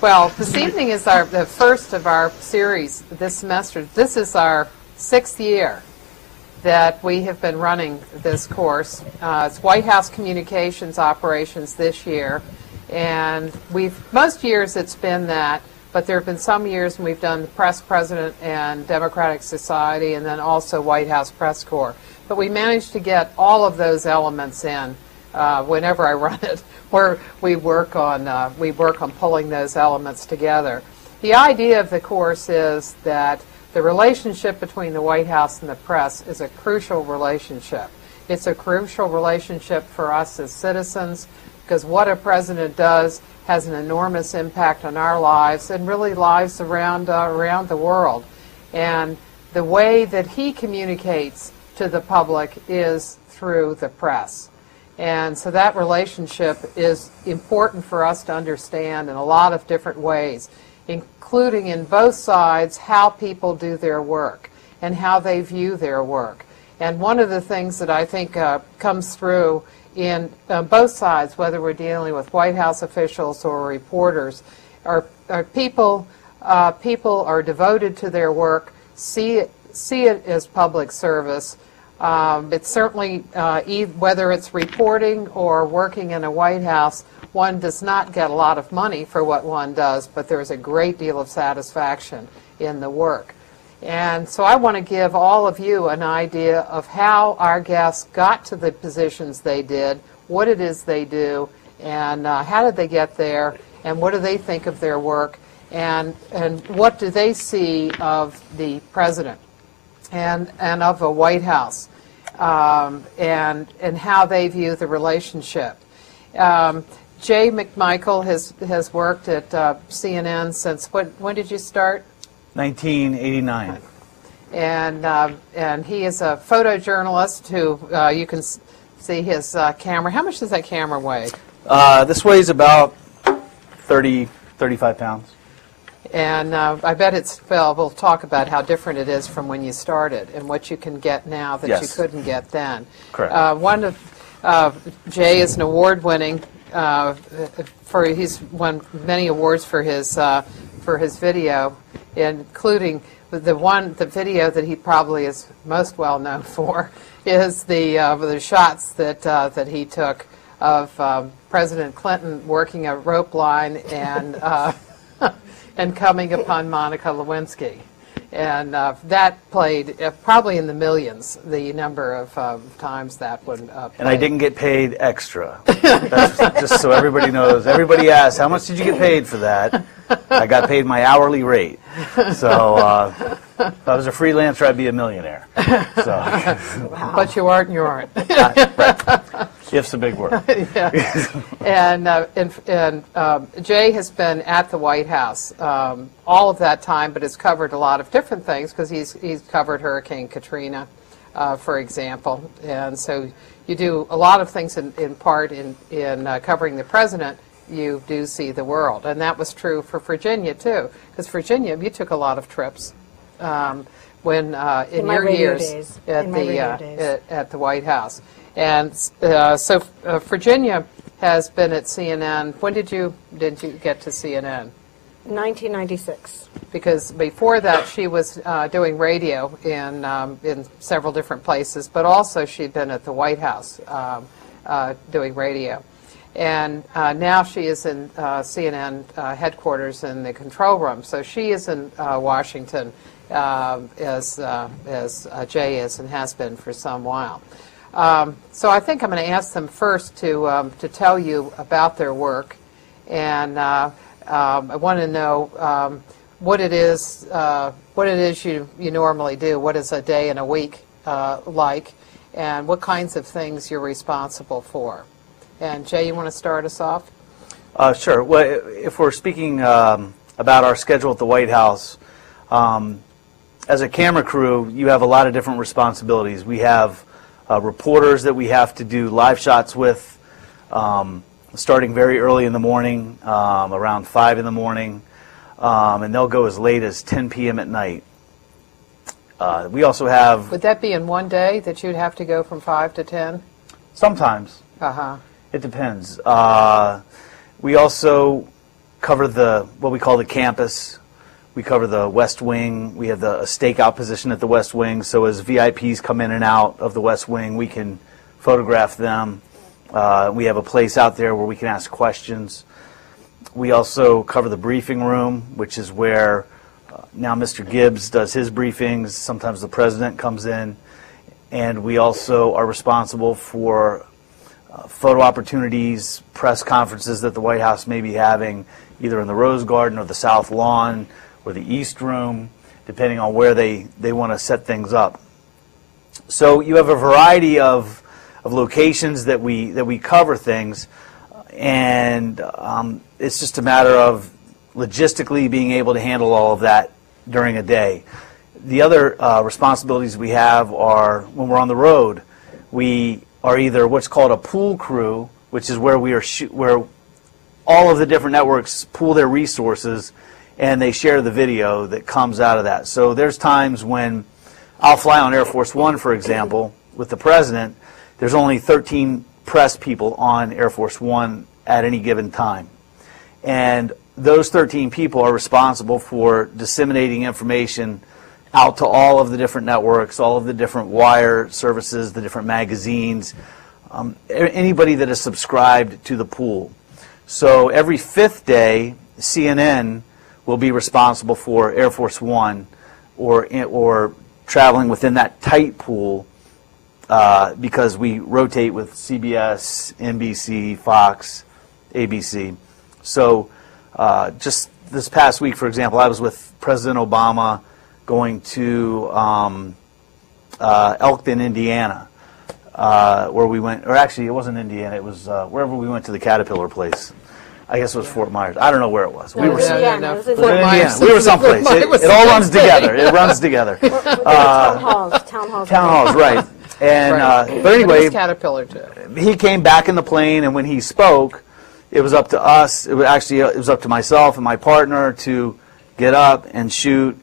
Well, this evening is the first of our series this semester. This is our 6th year that we have been running this course. It's White House Communications Operations this year, and most years it's been that, but there have been some years when we've done the Press President and Democratic Society, and then also White House Press Corps. But we managed to get all of those elements in whenever I run it, where we work on pulling those elements together. The idea of the course is that the relationship between the White House and the press is a crucial relationship. It's a crucial relationship for us as citizens, because what a president does has an enormous impact on our lives and really lives around the world. And the way that he communicates to the public is through the press. And so that relationship is important for us to understand in a lot of different ways, including in both sides how people do their work and how they view their work. And one of the things that I think comes through in both sides, whether we're dealing with White House officials or reporters, are people are devoted to their work, see it as public service. It's certainly, whether it's reporting or working in a White House, one does not get a lot of money for what one does, but there's a great deal of satisfaction in the work. And so I want to give all of you an idea of how our guests got to the positions they did, what it is they do, and how did they get there, and what do they think of their work, and what do they see of the president and of the White House, and how they view the relationship. Jay McMichael has worked at CNN since when did you start? 1989. And he is a photojournalist who you can see his camera. How much does that camera weigh? This weighs about 35 pounds. And I bet we'll talk about how different it is from when you started and what you can get now that you couldn't get then. Correct. Jay is an award-winning, he's won many awards for his video, including the video that he probably is most well known for is the shots that he took of President Clinton working a rope line and coming upon Monica Lewinsky. And that played probably in the millions, the number of times that one played. And I didn't get paid extra. That's just so everybody knows. Everybody asks, how much did you get paid for that? I got paid my hourly rate. So if I was a freelancer, I'd be a millionaire. So. Wow. But you aren't, you aren't. Right. If's a big word. Yeah. And Jay has been at the White House all of that time, but has covered a lot of different things because he's covered Hurricane Katrina, for example. And so you do a lot of things in part in covering the president. You do see the world, and that was true for Virginia too, because Virginia, you took a lot of trips when in your years at the White House. And so Virginia has been at CNN. When did you get to CNN? 1996. Because before that, she was doing radio in several different places, but also she'd been at the White House doing radio. And now she is in CNN headquarters in the control room. So she is in Washington as Jay is and has been for some while. So I think I'm going to ask them first to tell you about their work, and I want to know what it is you normally do. What is a day and a week like, and what kinds of things you're responsible for. And Jay, you want to start us off? Sure. Well, if we're speaking about our schedule at the White House, as a camera crew, you have a lot of different responsibilities. We have reporters that we have to do live shots with, starting very early in the morning, around 5 in the morning, and they'll go as late as 10 p.m. at night. We also have... Would that be in one day that you'd have to go from 5 to 10? Sometimes. Uh-huh. It depends. We also cover what we call the campus. We cover the West Wing. We have a stakeout position at the West Wing, so as VIPs come in and out of the West Wing, we can photograph them. We have a place out there where we can ask questions. We also cover the briefing room, which is where now Mr. Gibbs does his briefings. Sometimes the president comes in. And we also are responsible for photo opportunities, press conferences that the White House may be having, either in the Rose Garden or the South Lawn or the East Room, depending on where they want to set things up. So you have a variety of locations that we cover things, and it's just a matter of logistically being able to handle all of that during a day. The other responsibilities we have are when we're on the road, we are either what's called a pool crew, which is where where all of the different networks pool their resources and they share the video that comes out of that. So there's times when I'll fly on Air Force One, for example, with the president. There's only 13 press people on Air Force One at any given time. And those 13 people are responsible for disseminating information out to all of the different networks, all of the different wire services, the different magazines, anybody that is subscribed to the pool. So every fifth day, CNN will be responsible for Air Force One or traveling within that tight pool because we rotate with CBS, NBC, Fox, ABC. So just this past week, for example, I was with President Obama going to Elkton, Indiana, where we went, or actually it wasn't Indiana, it was wherever we went to the Caterpillar place. I guess it was Fort Myers. I don't know where it was. No, we were Fort Indiana. Myers. We were someplace. It all runs together. It runs together. Town halls, right. And Right. but anyway, It was Caterpillar too. he came back in the plane, and when he spoke, it was up to us. It was up to myself and my partner to get up and shoot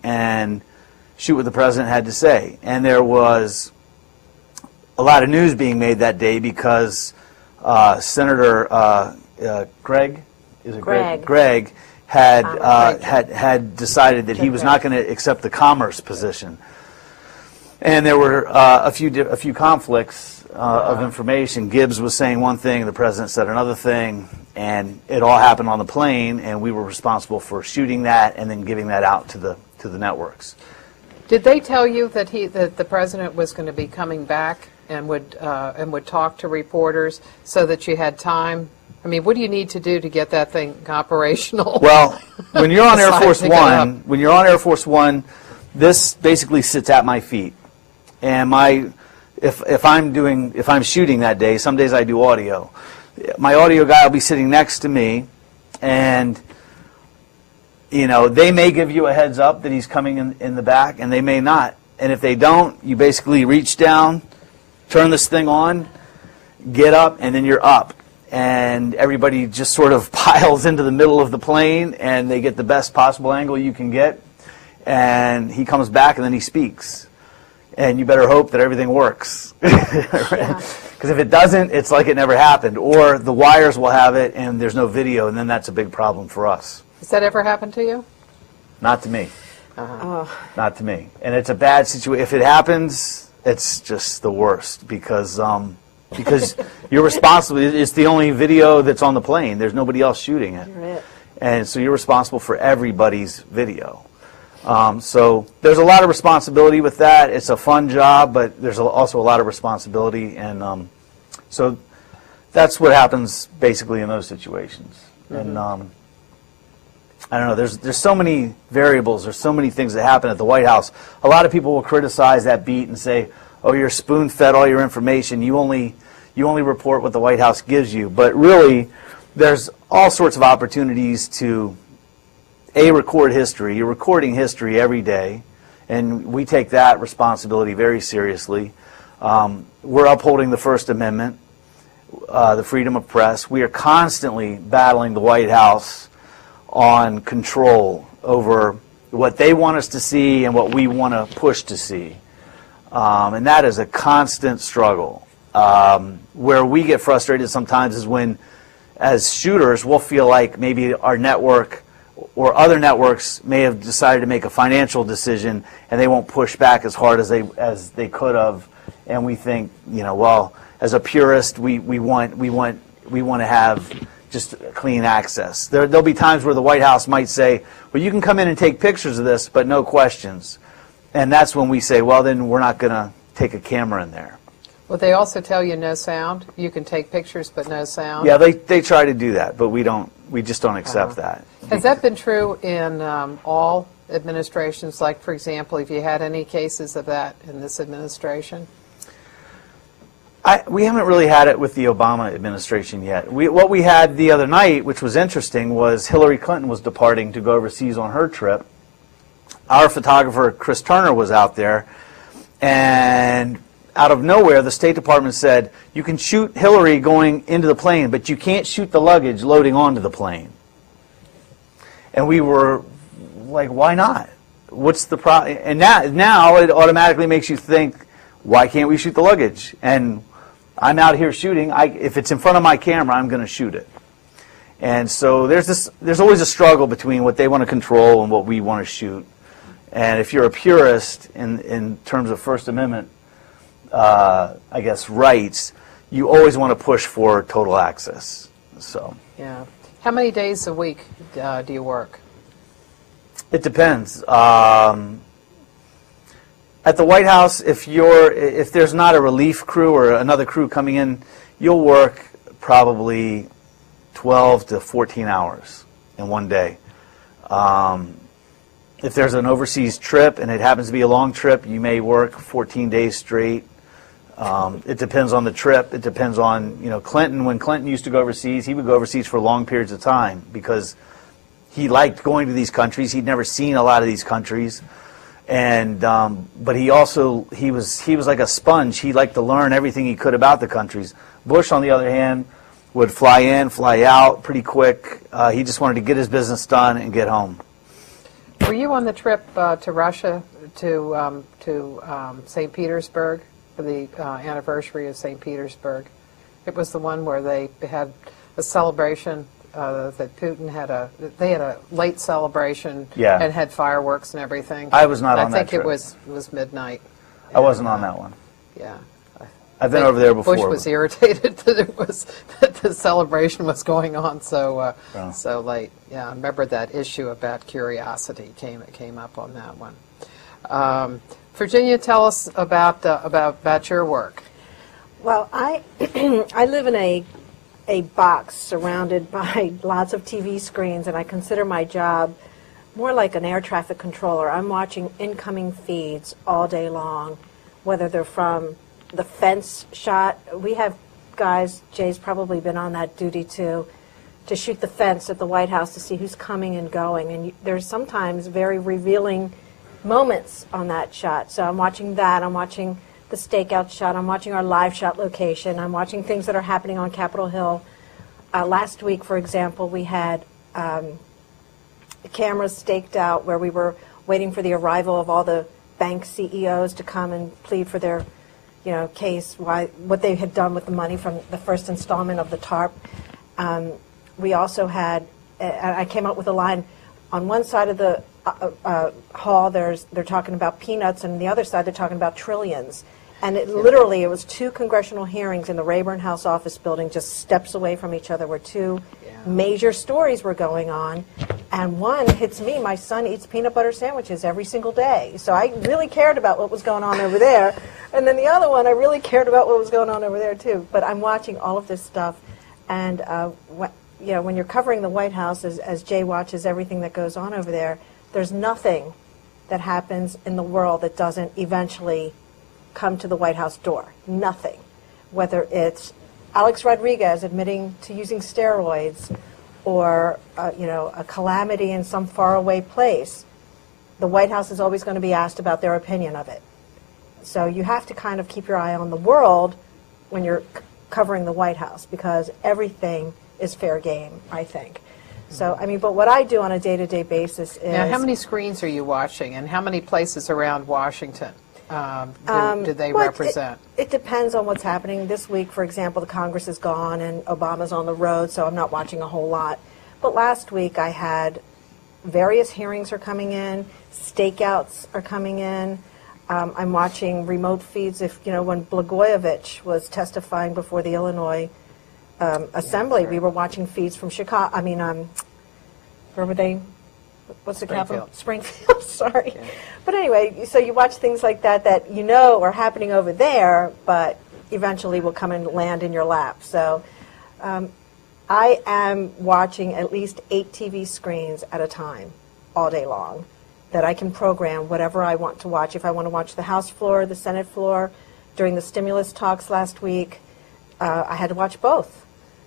what the president had to say. And there was a lot of news being made that day because Senator Greg had decided that he was not going to accept the commerce position. And there were a few conflicts of information. Gibbs was saying one thing, the president said another thing, and it all happened on the plane, and we were responsible for shooting that and then giving that out to the networks. Did they tell you that the president was going to be coming back and would talk to reporters so that you had time? I mean, what do you need to do to get that thing operational? Well, when you're on Air Force One, this basically sits at my feet, and if I'm shooting that day, some days I do audio. My audio guy will be sitting next to me, and they may give you a heads up that he's coming in the back, and they may not. And if they don't, you basically reach down, turn this thing on, get up, and then you're up. And everybody just sort of piles into the middle of the plane, and they get the best possible angle you can get. And he comes back, and then he speaks. And you better hope that everything works. Because if it doesn't, it's like it never happened. Or the wires will have it, and there's no video, and then that's a big problem for us. Has that ever happened to you? Not to me. Oh. Not to me. And it's a bad situation. If it happens, it's just the worst because you're responsible. It's the only video that's on the plane. There's nobody else shooting it. Right. And so you're responsible for everybody's video. So there's a lot of responsibility with that. It's a fun job, but there's also a lot of responsibility. And so that's what happens basically in those situations. Mm-hmm. And I don't know, there's so many variables, there's so many things that happen at the White House. A lot of people will criticize that beat and say, oh, you're spoon-fed all your information, you only report what the White House gives you. But really, there's all sorts of opportunities to, record history. You're recording history every day, and we take that responsibility very seriously. We're upholding the First Amendment, the freedom of press. We are constantly battling the White House on control over what they want us to see and what we want to push to see. And that is a constant struggle. Where we get frustrated sometimes is when as shooters, we'll feel like maybe our network or other networks may have decided to make a financial decision and they won't push back as hard as they could have. And we think, well, as a purist, we want to have just clean access. There'll be times where the White House might say, well, you can come in and take pictures of this, but no questions. And that's when we say, well, then we're not going to take a camera in there. Well, they also tell you no sound. You can take pictures, but no sound. Yeah, they try to do that, but we just don't accept that. Has that been true in all administrations? Like, for example, have you had any cases of that in this administration? We haven't really had it with the Obama administration yet. What we had the other night, which was interesting, was Hillary Clinton was departing to go overseas on her trip. Our photographer, Chris Turner, was out there, and out of nowhere, the State Department said, you can shoot Hillary going into the plane, but you can't shoot the luggage loading onto the plane. And we were like, why not? What's the problem? And now it automatically makes you think, why can't we shoot the luggage? And I'm out here shooting. If it's in front of my camera, I'm going to shoot it. And so there's always a struggle between what they want to control and what we want to shoot. And if you're a purist in terms of First Amendment, I guess, rights, you always want to push for total access. So. Yeah. How many days a week do you work? It depends. At the White House, if there's not a relief crew or another crew coming in, you'll work probably 12 to 14 hours in one day. If there's an overseas trip and it happens to be a long trip, you may work 14 days straight. It depends on the trip. It depends on, Clinton. When Clinton used to go overseas, he would go overseas for long periods of time because he liked going to these countries. He'd never seen a lot of these countries. And but he was like a sponge. He liked to learn everything he could about the countries. Bush, on the other hand, would fly in, fly out pretty quick. He just wanted to get his business done and get home. Were you on the trip to Russia to St. Petersburg for the anniversary of St. Petersburg? It was the one where they had a celebration. That Putin had a late celebration and had fireworks and everything. I was not on that trip. trip. I think it was midnight. I wasn't on that one. Yeah. I've been over there before. Bush was irritated that the celebration was going on so late. Yeah, I remember that issue about curiosity came up on that one. Virginia, tell us about your work. Well, I live in a box surrounded by lots of TV screens, and I consider my job more like an air traffic controller. I'm watching incoming feeds all day long, whether they're from the fence shot. We have guys, Jay's probably been on that duty too, to shoot the fence at the White House to see who's coming and going. And there's sometimes very revealing moments on that shot. So I'm watching that. I'm watching the stakeout shot. I'm watching our live shot location. I'm watching things that are happening on Capitol Hill. Last week, for example, we had cameras staked out where we were waiting for the arrival of all the bank CEOs to come and plead for their, case, what they had done with the money from the first installment of the TARP. We also had, I came up with a line, on one side of the hall, they're talking about peanuts, and on the other side they're talking about trillions. And literally, it was two congressional hearings in the Rayburn House office building, just steps away from each other, where two major stories were going on. And one hits me. My son eats peanut butter sandwiches every single day. So I really cared about what was going on over there. And then the other one, I really cared about what was going on over there, too. But I'm watching all of this stuff. And, when you're covering the White House, as Jay watches everything that goes on over there, there's nothing that happens in the world that doesn't eventually come to the White House door. Nothing. Whether it's Alex Rodriguez admitting to using steroids or, a calamity in some faraway place, the White House is always going to be asked about their opinion of it. So you have to kind of keep your eye on the world when you're covering the White House, because everything is fair game, I think. So, but what I do on a day-to-day basis is... Now, how many screens are you watching, and how many places around Washington? do they Well, represent? It depends on what's happening. This week, for example, the Congress is gone and Obama's on the road, so I'm not watching a whole lot. But last week I had various hearings are coming in, stakeouts are coming in. I'm watching remote feeds. If when Blagojevich was testifying before the Illinois Assembly, we were watching feeds from Chicago. I mean, where were they? What's the capital? Springfield. Sorry. Yeah. But anyway, so you watch things like that are happening over there, but eventually will come and land in your lap. So I am watching at least 8 TV screens at a time all day long that I can program whatever I want to watch. If I want to watch the House floor, the Senate floor, during the stimulus talks last week, I had to watch both.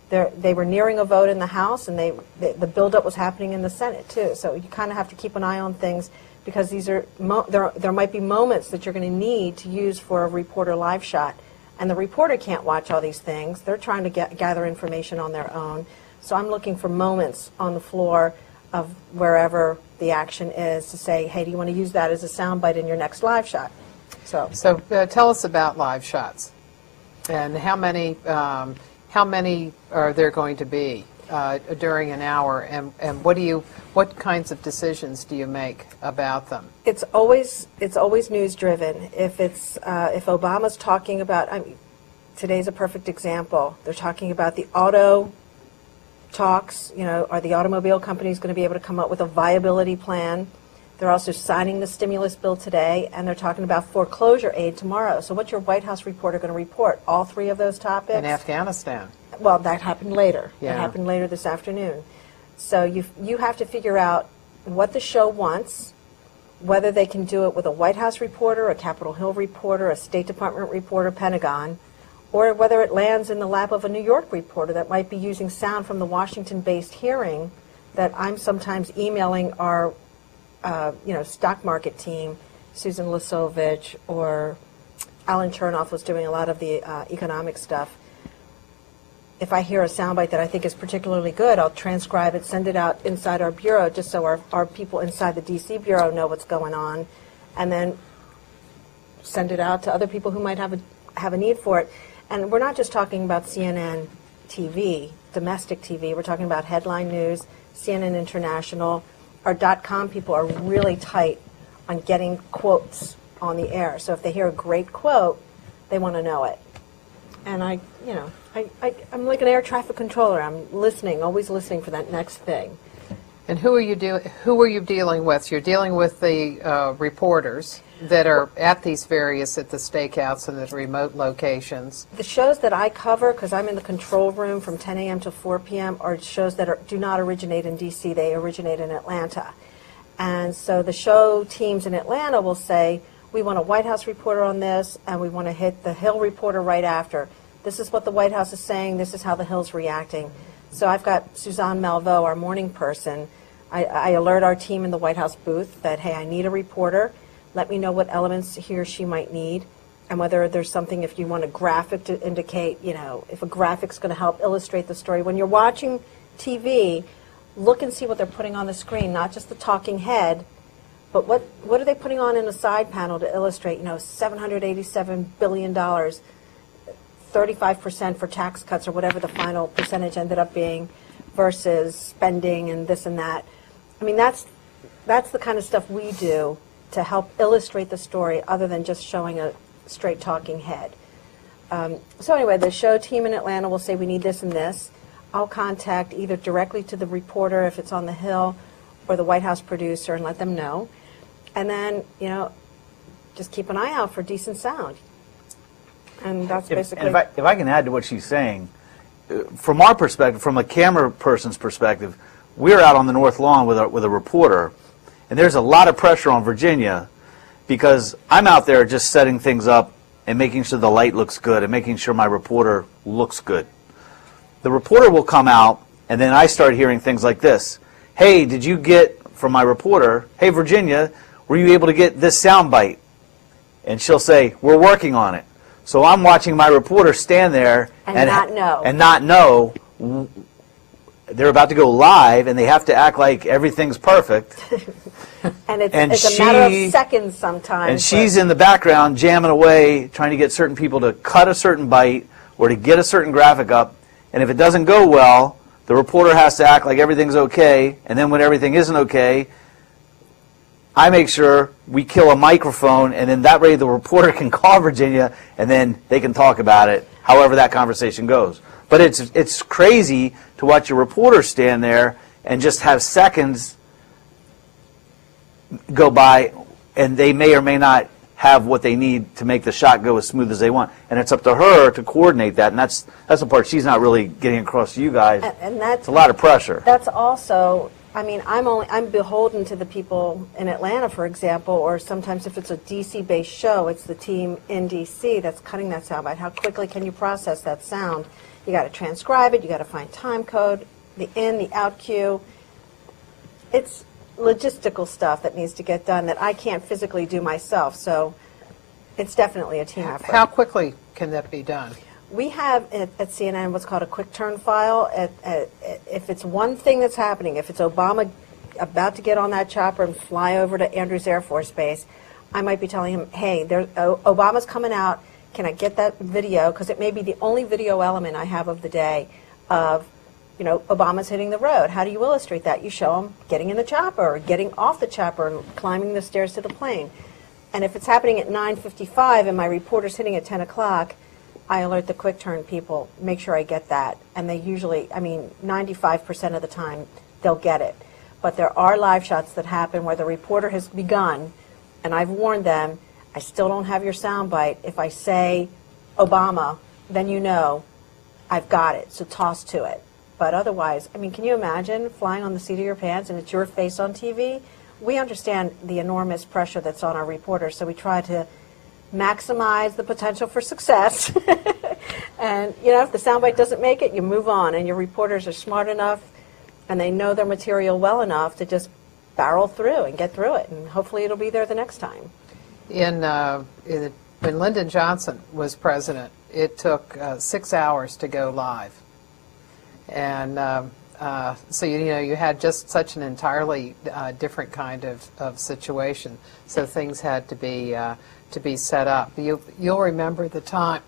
They were nearing a vote in the House, and the buildup was happening in the Senate, too. So you kind of have to keep an eye on things because these are there might be moments that you're going to need to use for a reporter live shot. And the reporter can't watch all these things. They're trying to gather information on their own. So I'm looking for moments on the floor of wherever the action is to say, hey, do you want to use that as a soundbite in your next live shot? So tell us about live shots and how many are there going to be during an hour, and what kinds of decisions do you make about them? It's always news driven. If Obama's talking about, today's a perfect example. They're talking about the auto talks. Are the automobile companies going to be able to come up with a viability plan? They're also signing the stimulus bill today, and they're talking about foreclosure aid tomorrow. So what's your White House reporter going to report? All 3 of those topics? In Afghanistan. Well, that happened later. Yeah. That happened later this afternoon. So you have to figure out what the show wants, whether they can do it with a White House reporter, a Capitol Hill reporter, a State Department reporter, Pentagon, or whether it lands in the lap of a New York reporter that might be using sound from the Washington-based hearing that I'm sometimes emailing our stock market team, Susan Lisovich, or Alan Chernoff was doing a lot of the economic stuff. If I hear a soundbite that I think is particularly good, I'll transcribe it, send it out inside our bureau just so our people inside the D.C. bureau know what's going on, and then send it out to other people who might have a need for it. And we're not just talking about CNN TV, domestic TV. We're talking about headline news, CNN International. Our .com people are really tight on getting quotes on the air. So if they hear a great quote, they want to know it. And I'm like an air traffic controller. I'm listening, always listening for that next thing. And who are you dealing with? You're dealing with the reporters that are at the stakeouts and the remote locations. The shows that I cover, because I'm in the control room from 10 a.m. to 4 p.m., are shows that do not originate in D.C. They originate in Atlanta. And so the show teams in Atlanta will say, we want a White House reporter on this, and we want to hit the Hill reporter right after. This is what the White House is saying. This is how the Hill's reacting. So I've got Suzanne Malveaux, our morning person. I alert our team in the White House booth that, hey, I need a reporter. Let me know what elements he or she might need, and whether there's something, if you want a graphic to indicate, if a graphic's going to help illustrate the story. When you're watching TV, look and see what they're putting on the screen, not just the talking head, but what are they putting on in a side panel to illustrate, $787 billion, 35% for tax cuts or whatever the final percentage ended up being versus spending and this and that. I mean, that's the kind of stuff we do to help illustrate the story other than just showing a straight talking head. So anyway, the show team in Atlanta will say we need this and this. I'll contact either directly to the reporter if it's on the Hill or the White House producer and let them know. And then, just keep an eye out for decent sound. And that's basically... And if I can add to what she's saying, from our perspective, from a camera person's perspective, we're out on the North Lawn with a reporter, and there's a lot of pressure on Virginia because I'm out there just setting things up and making sure the light looks good and making sure my reporter looks good. The reporter will come out, and then I start hearing things like this. Hey, did you get, from my reporter, hey, Virginia, were you able to get this soundbite? And she'll say, we're working on it. So I'm watching my reporter stand there and not know. they're about to go live, and they have to act like everything's perfect. And it's a matter of seconds sometimes. And she's in the background jamming away, trying to get certain people to cut a certain bite or to get a certain graphic up. And if it doesn't go well, the reporter has to act like everything's okay. And then when everything isn't okay, I make sure we kill a microphone, and then that way the reporter can call Virginia, and then they can talk about it, however that conversation goes. But it's crazy to watch a reporter stand there and just have seconds go by, and they may or may not have what they need to make the shot go as smooth as they want. And it's up to her to coordinate that, and that's the part she's not really getting across to you guys. And that's it's a lot of pressure. That's also, I mean, I'm beholden to the people in Atlanta, for example, or sometimes if it's a DC-based show, it's the team in DC that's cutting that sound bite. How quickly can you process that sound? You got to transcribe it. You got to find time code, the in, the out cue. It's logistical stuff that needs to get done that I can't physically do myself. So it's definitely a team effort. How quickly can that be done? We have at CNN what's called a quick turn file. If it's one thing that's happening, if it's Obama about to get on that chopper and fly over to Andrews Air Force Base, I might be telling him, hey, Obama's coming out. Can I get that video? Because it may be the only video element I have of the day of, you know, Obama's hitting the road. How do you illustrate that? You show him getting in the chopper or getting off the chopper and climbing the stairs to the plane. And if it's happening at 9:55 and my reporter's hitting at 10 o'clock, I alert the quick turn people, make sure I get that. And they usually, I mean, 95% of the time, they'll get it. But there are live shots that happen where the reporter has begun, and I've warned them, I still don't have your soundbite. If I say Obama, then you know I've got it, so toss to it. But otherwise, I mean, can you imagine flying on the seat of your pants and it's your face on TV? We understand the enormous pressure that's on our reporters, so we try to maximize the potential for success. And, you know, if the soundbite doesn't make it, you move on. And your reporters are smart enough and they know their material well enough to just barrel through and get through it. And hopefully it'll be there the next time. When Lyndon Johnson was president, it took 6 hours to go live. And so, you know, you had just such an entirely different kind of situation. So things had to be set up. You'll remember the time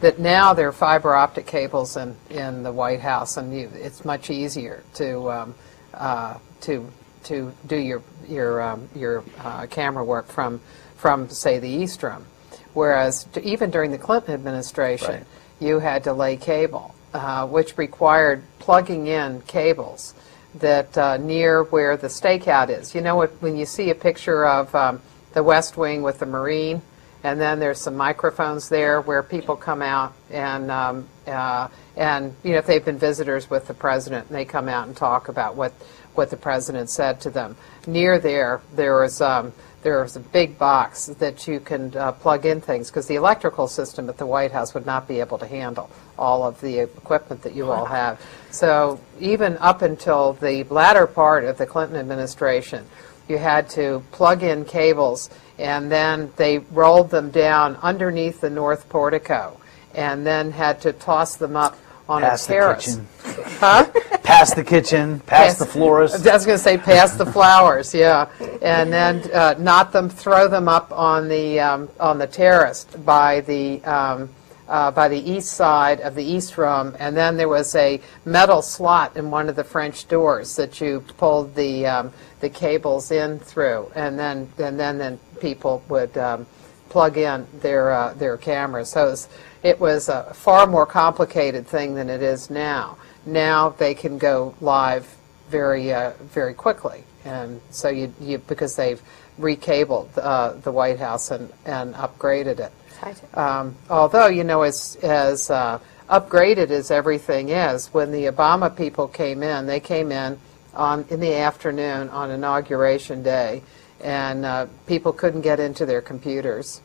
that now there are fiber optic cables in the White House, and it's much easier to do your camera work from say the East Room, whereas even during the Clinton administration, right, you had to lay cable, which required plugging in cables that near where the stakeout is. You know, when you see a picture of the West Wing with the Marine, and then there's some microphones there where people come out and you know, if they've been visitors with the president, and they come out and talk about what the president said to them. Near there was a big box that you can plug in things, because the electrical system at the White House would not be able to handle all of the equipment that you all have. So even up until the latter part of the Clinton administration, you had to plug in cables, and then they rolled them down underneath the north portico, and then had to toss them up on a terrace. The kitchen. Huh? Past the kitchen, past the florist. I was going to say past the flowers, yeah, and then throw them up on the terrace by the east side of the East Room, and then there was a metal slot in one of the French doors that you pulled the cables in through, and then people would plug in their cameras. So it was a far more complicated thing than it is now. Now they can go live very quickly, and so you because they've recabled the White House and upgraded it. Although, you know, as upgraded as everything is, when the Obama people came in, they came in in the afternoon on Inauguration Day, and people couldn't get into their computers.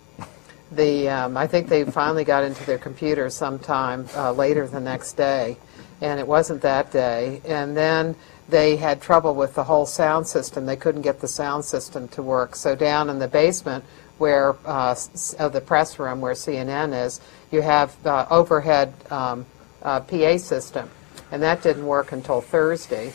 I think they finally got into their computers sometime later the next day, and it wasn't that day. And then they had trouble with the whole sound system. They couldn't get the sound system to work. So down in the basement where of the press room where CNN is, you have overhead PA system and that didn't work until Thursday.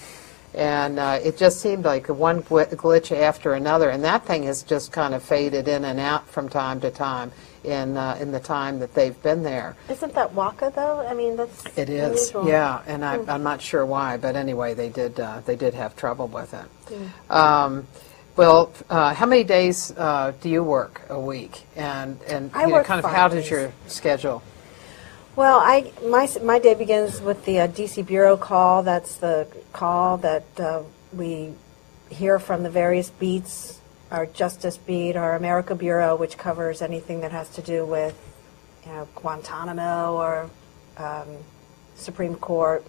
And it just seemed like one glitch after another, and that thing has just kind of faded in and out from time to time in the time that they've been there. Isn't that Waka, though? I mean, that's It is, unusual. yeah, and I'm not sure why, but anyway, they did have trouble with it. Well, how many days do you work a week, and I work kind of 5 how does days. your schedule? Well, my day begins with the DC Bureau call. That's the call that we hear from the various beats, our Justice Beat, our America Bureau, which covers anything that has to do with, Guantanamo or Supreme Court.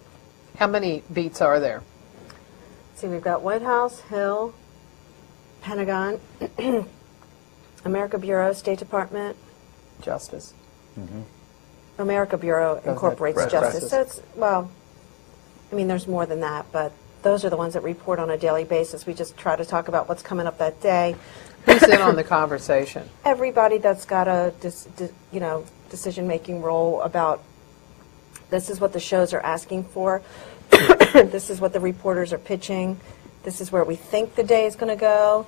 How many beats are there? Let's see, we've got White House, Hill, Pentagon, America Bureau, State Department. Justice. America Bureau incorporates Right. Justice. So it's, well, I mean, there's more than that, but those are the ones that report on a daily basis. We just try to talk about what's coming up that day. Who's in on the conversation? Everybody that's got a decision-making role about this is what the shows are asking for, this is what the reporters are pitching, this is where we think the day is going to go,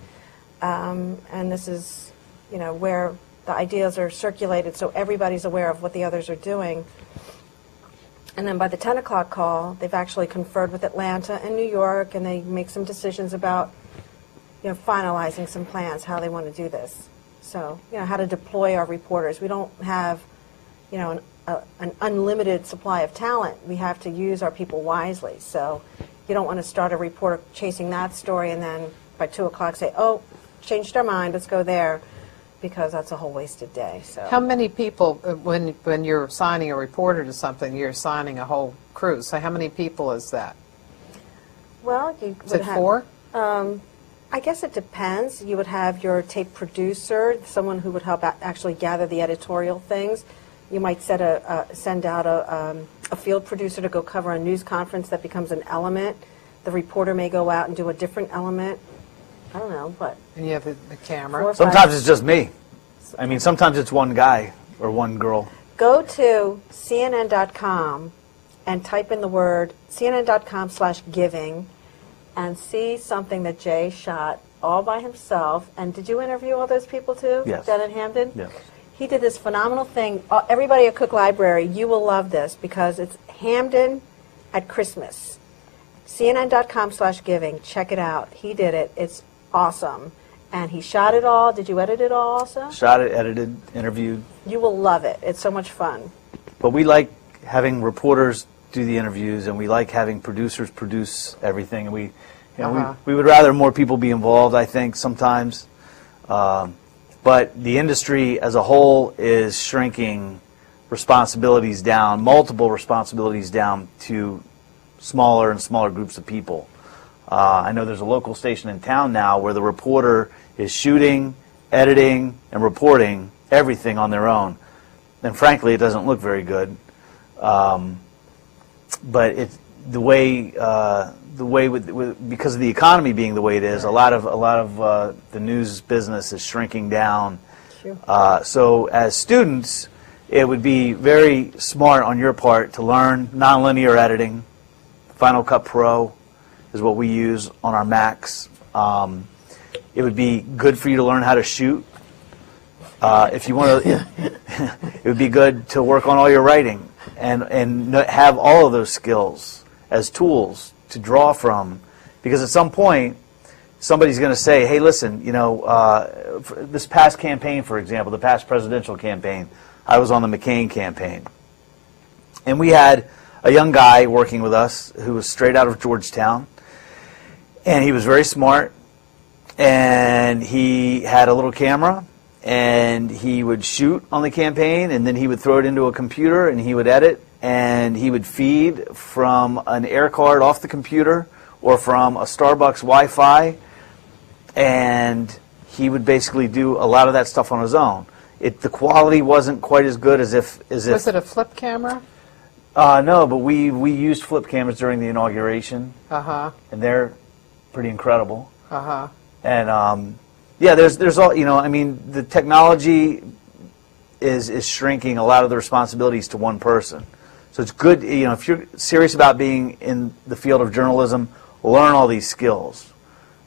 and this is, where the ideas are circulated so everybody's aware of what the others are doing. And then by the 10 o'clock call, they've actually conferred with Atlanta and New York, and they make some decisions about, finalizing some plans, how they want to do this. So, how to deploy our reporters. We don't have, an unlimited supply of talent. We have to use our people wisely. So you don't want to start a reporter chasing that story and then by 2 o'clock say, oh, changed our mind, let's go there, because that's a whole wasted day. So How many people, when you're assigning a reporter to something, you're assigning a whole crew. So how many people is that? Well, you Is would it have, 4? I guess it depends. You would have your tape producer, someone who would help actually gather the editorial things. You might send out a field producer to go cover a news conference that becomes an element. The reporter may go out and do a different element. I don't know, but And you have the camera. 4 or 5. Sometimes it's just me. I mean, sometimes it's one guy or one girl. Go to CNN.com and type in the word CNN.com/giving and see something that Jay shot all by himself. And did you interview all those people too? Yes. Down in Hamden? Yes. He did this phenomenal thing. Everybody at Cook Library, you will love this because it's Hamden at Christmas. CNN.com/giving. Check it out. He did it. It's awesome. And he shot it all. Did you edit it all also? Shot it, edited, interviewed. You will love it. It's so much fun. But we like having reporters do the interviews, and we like having producers produce everything. And we would rather more people be involved, I think, sometimes. But the industry as a whole is shrinking responsibilities down, multiple responsibilities down to smaller and smaller groups of people. I know there's a local station in town now where the reporter is shooting, editing, and reporting everything on their own. And frankly, it doesn't look very good. But it's the way because of the economy being the way it is, a lot of the news business is shrinking down. Sure. So as students, it would be very smart on your part to learn nonlinear editing. Final Cut Pro is what we use on our Macs. It would be good for you to learn how to shoot. If you want to, it would be good to work on all your writing and have all of those skills as tools to draw from, because at some point somebody's going to say, hey, listen, this past campaign, for example, the past presidential campaign, I was on the McCain campaign, and we had a young guy working with us who was straight out of Georgetown, and he was very smart, and he had a little camera, and he would shoot on the campaign, and then he would throw it into a computer, and he would edit, and he would feed from an air card off the computer or from a Starbucks Wi-Fi, and he would basically do a lot of that stuff on his own. The quality wasn't quite as good as if... Was it a flip camera? No, but we used flip cameras during the inauguration, Uh-huh. and they're pretty incredible. Uh-huh. And yeah, there's all, I mean, the technology is shrinking a lot of the responsibilities to one person. So it's good, if you're serious about being in the field of journalism, learn all these skills.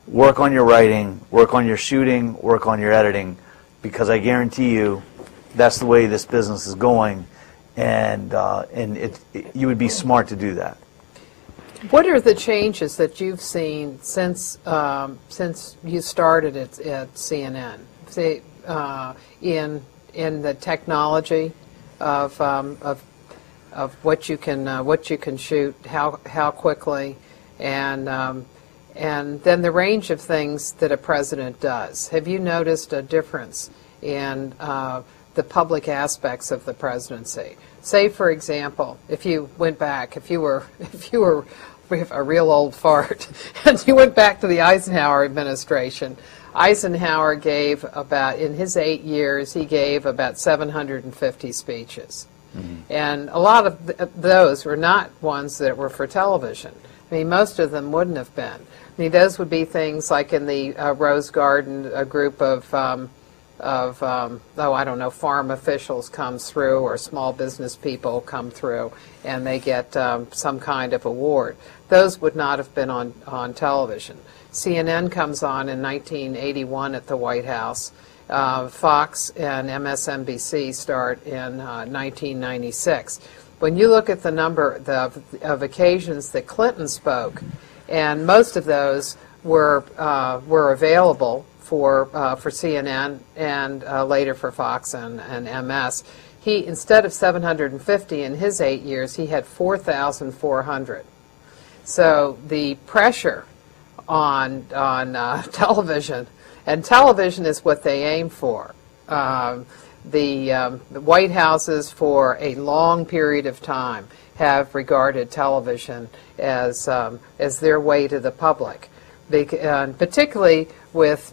Work on your writing, work on your shooting, work on your editing, because I guarantee you that's the way this business is going, and you would be smart to do that. What are the changes that you've seen since you started at CNN? Say, in the technology of what you can shoot, how quickly, and then the range of things that a president does. Have you noticed a difference in the public aspects of the presidency? Say, for example, if you went back, if you were a real old fart, and you went back to the Eisenhower administration, Eisenhower gave about, in his 8 years, he gave about 750 speeches. Mm-hmm. And a lot of those were not ones that were for television. I mean, most of them wouldn't have been. I mean, those would be things like in the Rose Garden, a group of I don't know, farm officials comes through, or small business people come through, and they get some kind of award. Those would not have been on television. CNN comes on in 1981 at the White House. Fox and MSNBC start in 1996. When you look at the number of occasions that Clinton spoke, and most of those were available for CNN and later for Fox and MS, he, instead of 750 in his 8 years, he had 4,400. So the pressure on television, and television is what they aim for. The White Houses for a long period of time have regarded television as their way to the public, particularly with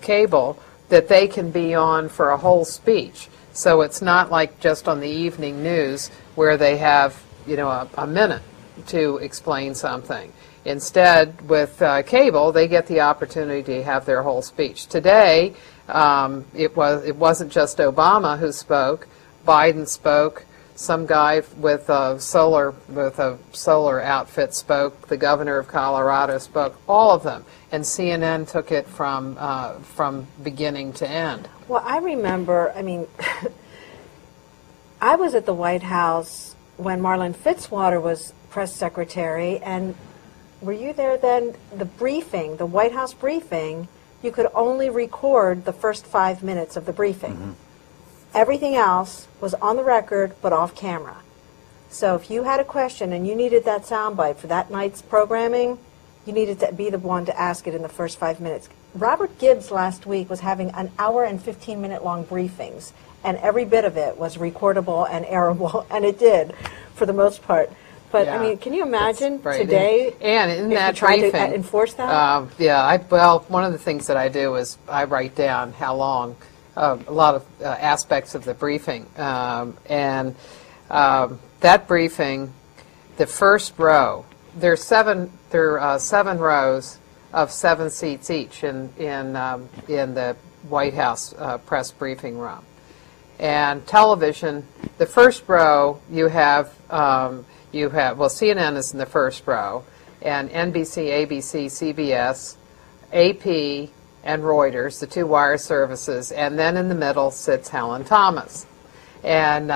cable, that they can be on for a whole speech. So it's not like just on the evening news where they have a minute to explain something. Instead, with cable, they get the opportunity to have their whole speech. Today, it wasn't just Obama who spoke. Biden spoke. Some guy with a solar outfit spoke. The governor of Colorado spoke. All of them, and CNN took it from beginning to end. Well, I remember. I mean, I was at the White House when Marlon Fitzwater was press secretary, and were you there then? The briefing, the White House briefing, you could only record the first 5 minutes of the briefing. Mm-hmm. Everything else was on the record but off camera. So if you had a question and you needed that soundbite for that night's programming, you needed to be the one to ask it in the first 5 minutes. Robert Gibbs last week was having an hour and 15-minute long briefings, and every bit of it was recordable and airable, and it did for the most part. But, yeah, I mean, can you imagine today and in if that you tried briefing, to enforce that? Well, one of the things that I do is I write down how long, a lot of aspects of the briefing. That briefing, the first row, there are seven rows of 7 seats each in the White House press briefing room. And television, the first row you have CNN is in the first row, and NBC, ABC, CBS, AP, and Reuters, the 2 wire services, and then in the middle sits Helen Thomas. And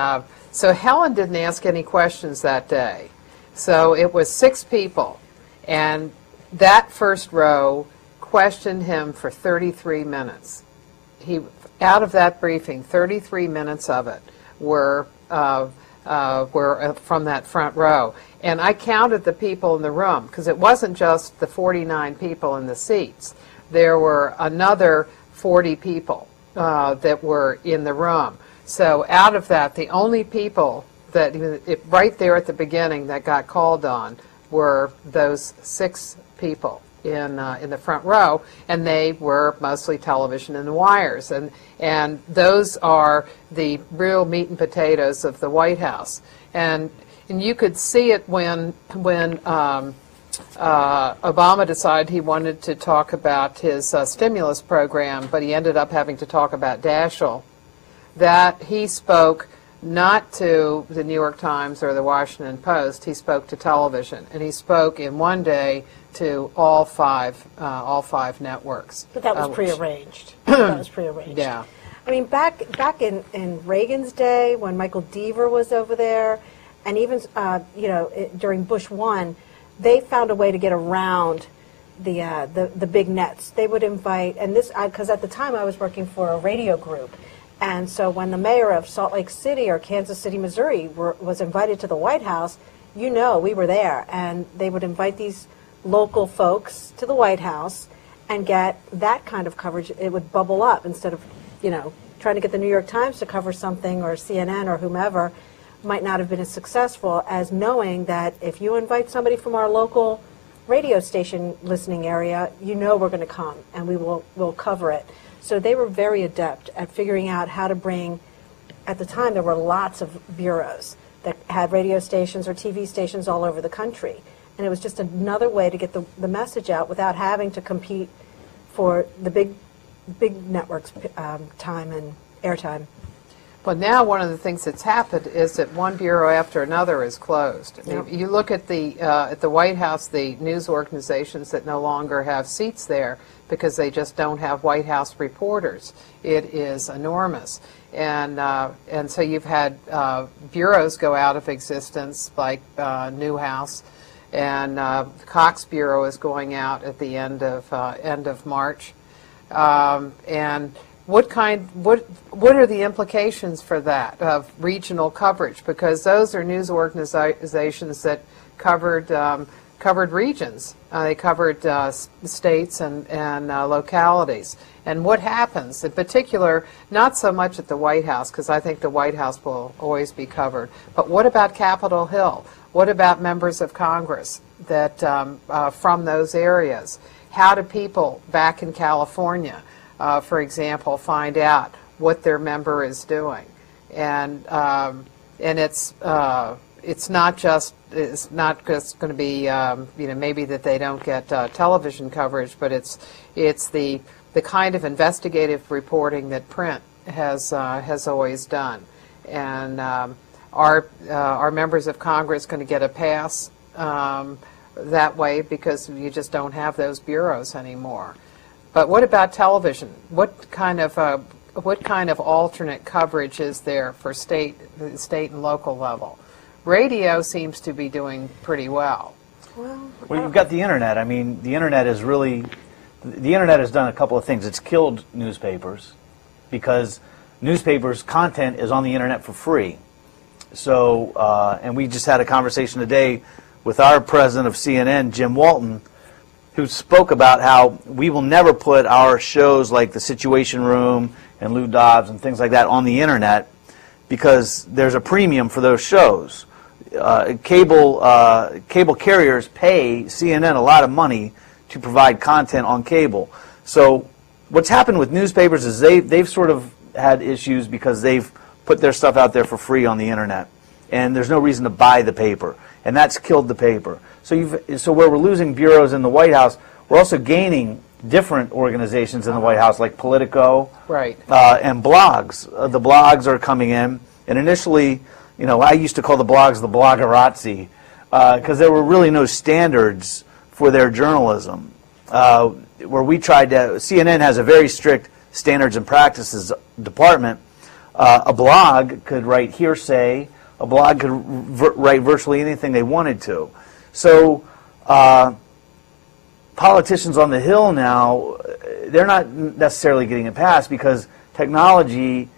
so Helen didn't ask any questions that day. So it was 6 people, and that first row questioned him for 33 minutes. Out of that briefing, 33 minutes of it were from that front row. And I counted the people in the room, because it wasn't just the 49 people in the seats. There were another 40 people that were in the room. So out of that, the only people that, right there at the beginning, that got called on were those 6 people in the front row, and they were mostly television and the wires, and those are the real meat and potatoes of the White House. And you could see it when Obama decided he wanted to talk about his stimulus program, but he ended up having to talk about Daschle, that he spoke not to the New York Times or the Washington Post. He spoke to television, and he spoke in one day to all five networks. But that was prearranged. That was prearranged. Yeah. I mean, back in Reagan's day, when Michael Deaver was over there, and even during Bush 1, they found a way to get around the big nets. They would invite, and this, because at the time I was working for a radio group, and so when the mayor of Salt Lake City or Kansas City, Missouri was invited to the White House, we were there, and they would invite these local folks to the White House and get that kind of coverage. It would bubble up instead of, trying to get the New York Times to cover something, or CNN or whomever might not have been as successful as knowing that if you invite somebody from our local radio station listening area, we're going to come and we'll cover it. So they were very adept at figuring out how to bring, at the time there were lots of bureaus that had radio stations or TV stations all over the country. And it was just another way to get the message out without having to compete for the big networks' time and airtime. But now one of the things that's happened is that one bureau after another is closed. Yep. You look at the White House, the news organizations that no longer have seats there because they just don't have White House reporters. It is enormous. And so you've had bureaus go out of existence, like Newhouse, and Cox Bureau is going out at the end of March. And what are the implications for that of regional coverage? Because those are news organizations that covered regions. They covered states and localities. And what happens, in particular, not so much at the White House, because I think the White House will always be covered, but what about Capitol Hill? What about members of Congress that from those areas? How do people back in California, for example, find out what their member is doing? And it's not just going to be maybe that they don't get television coverage, but it's the kind of investigative reporting that print has always done. And are members of Congress going to get a pass that way because you just don't have those bureaus anymore? But what about television? What kind of alternate coverage is there for state and local level? Radio seems to be doing pretty well. Well, you've got the internet. I mean, the internet has done a couple of things. It's killed newspapers because newspapers' content is on the internet for free. So, and we just had a conversation today with our president of CNN, Jim Walton, who spoke about how we will never put our shows like The Situation Room and Lou Dobbs and things like that on the internet because there's a premium for those shows. Cable carriers pay CNN a lot of money to provide content on cable. So what's happened with newspapers is they've sort of had issues because they've put their stuff out there for free on the internet, and there's no reason to buy the paper, and that's killed the paper. So where we're losing bureaus in the White House, we're also gaining different organizations in the White House, like Politico, right, and blogs. The blogs are coming in, and initially, I used to call the blogs the bloggerazzi because there were really no standards for their journalism. Where we tried to, CNN has a very strict standards and practices department. A blog could write hearsay. A blog could write virtually anything they wanted to. So politicians on the Hill now, they're not necessarily getting it passed because technology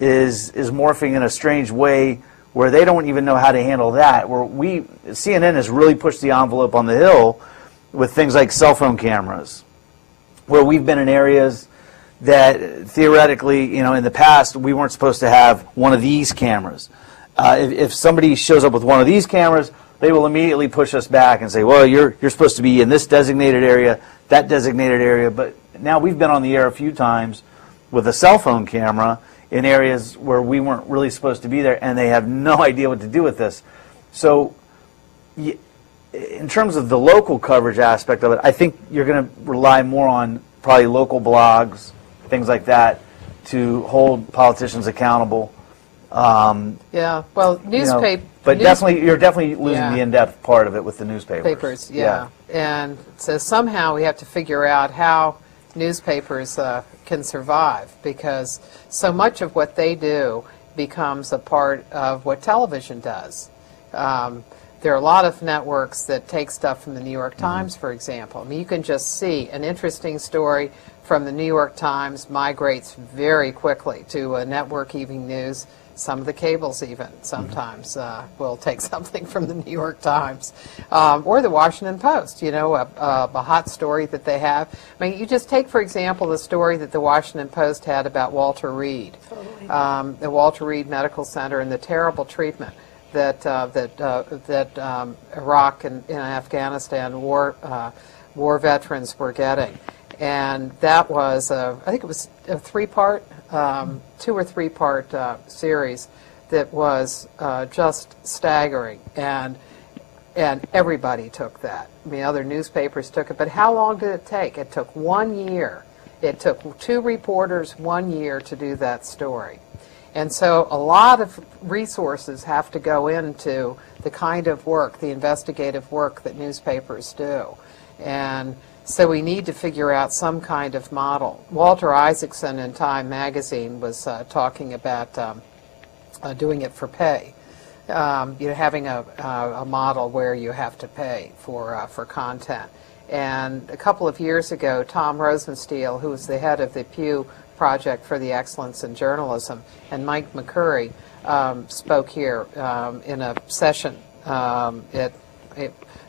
is morphing in a strange way where they don't even know how to handle that. CNN has really pushed the envelope on the Hill with things like cell phone cameras, where we've been in areas that theoretically, in the past, we weren't supposed to have one of these cameras. If somebody shows up with one of these cameras, they will immediately push us back and say, well, you're supposed to be in this designated area, that designated area. But now we've been on the air a few times with a cell phone camera in areas where we weren't really supposed to be there, and they have no idea what to do with this. So in terms of the local coverage aspect of it, I think you're going to rely more on probably local blogs, things like that, to hold politicians accountable. Yeah, well, but you're definitely losing the in-depth part of it with the newspapers. Papers, yeah. And so somehow we have to figure out how newspapers can survive, because so much of what they do becomes a part of what television does. There are a lot of networks that take stuff from the New York Times, for example. I mean, you can just see an interesting story from the New York Times migrates very quickly to a network evening news. Some of the cables even sometimes will take something from the New York Times or the Washington Post, you know, a hot story that they have. I mean, you just take, for example, the story that the Washington Post had about Walter Reed, the Walter Reed Medical Center, and the terrible treatment that Iraq and Afghanistan war veterans were getting. And that was, I think it was a three-part, 2 or 3 part series that was just staggering, and everybody took that. I mean, other newspapers took it, but how long did it take? It took 1 year. It took 2 reporters 1 year to do that story. And so a lot of resources have to go into the kind of work, the investigative work that newspapers do. And so we need to figure out some kind of model. Walter Isaacson in Time magazine was talking about doing it for pay. You know, having a model where you have to pay for content. And a couple of years ago, Tom Rosenstiel, who was the head of the Pew Project for the Excellence in Journalism, and Mike McCurry spoke here in a session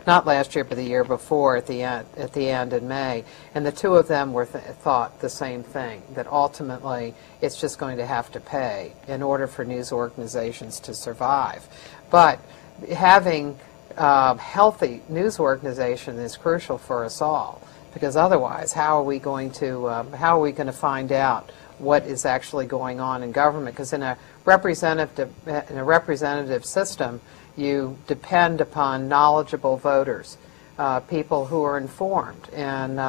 not last year, but the year before, at the end in May, and the two of them thought the same thing, that ultimately it's just going to have to pay in order for news organizations to survive. But having healthy news organization is crucial for us all, because otherwise, how are we going to find out what is actually going on in government? Because in a representative system, you depend upon knowledgeable voters, people who are informed, and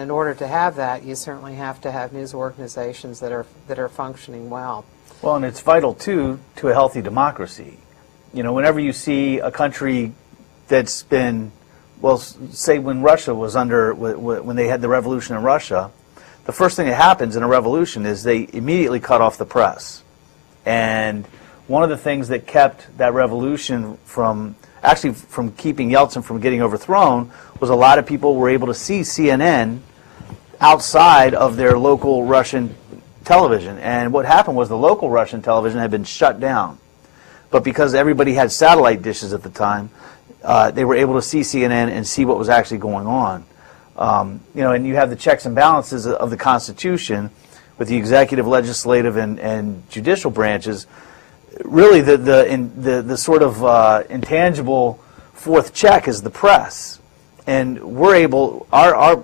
in order to have that, you certainly have to have news organizations that are functioning well. Well, and it's vital too to a healthy democracy. You know, whenever you see a country that's been, well, say when Russia was when they had the revolution in Russia, the first thing that happens in a revolution is they immediately cut off the press. And one of the things that kept that revolution from keeping Yeltsin from getting overthrown was a lot of people were able to see CNN outside of their local Russian television. And what happened was the local Russian television had been shut down. But because everybody had satellite dishes at the time, they were able to see CNN and see what was actually going on. You know, and you have the checks and balances of the Constitution with the executive, legislative, and judicial branches. Really, the sort of intangible fourth check is the press, and we're able.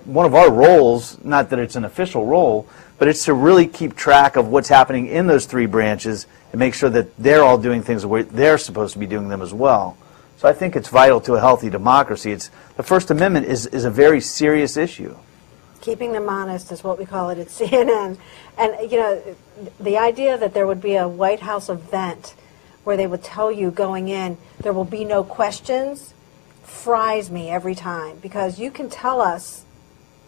One of our roles, not that it's an official role, but it's to really keep track of what's happening in those 3 branches and make sure that they're all doing things the way they're supposed to be doing them as well. So I think it's vital to a healthy democracy. The First Amendment is a very serious issue. Keeping them honest is what we call it at CNN. And, you know, the idea that there would be a White House event where they would tell you going in there will be no questions fries me every time, because you can tell us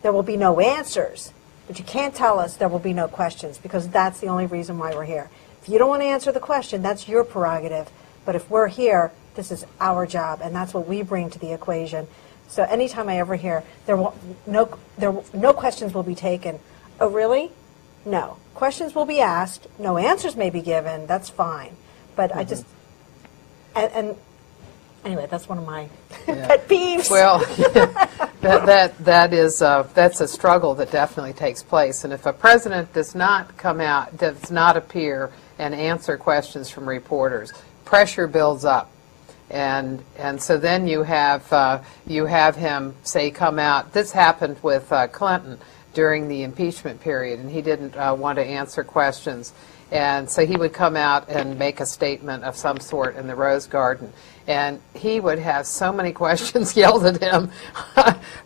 there will be no answers, but you can't tell us there will be no questions, because that's the only reason why we're here. If you don't want to answer the question, that's your prerogative. But if we're here, this is our job, and that's what we bring to the equation. So anytime I ever hear no questions will be taken, oh really? No. Questions will be asked. No answers may be given. That's fine. But I just and anyway, that's one of my pet peeves. Well, that's a struggle that definitely takes place. And if a president does not come out, does not appear and answer questions from reporters, pressure builds up. And so then you have him say come out. This happened with Clinton during the impeachment period, and he didn't want to answer questions, and so he would come out and make a statement of some sort in the Rose Garden, and he would have so many questions yelled at him,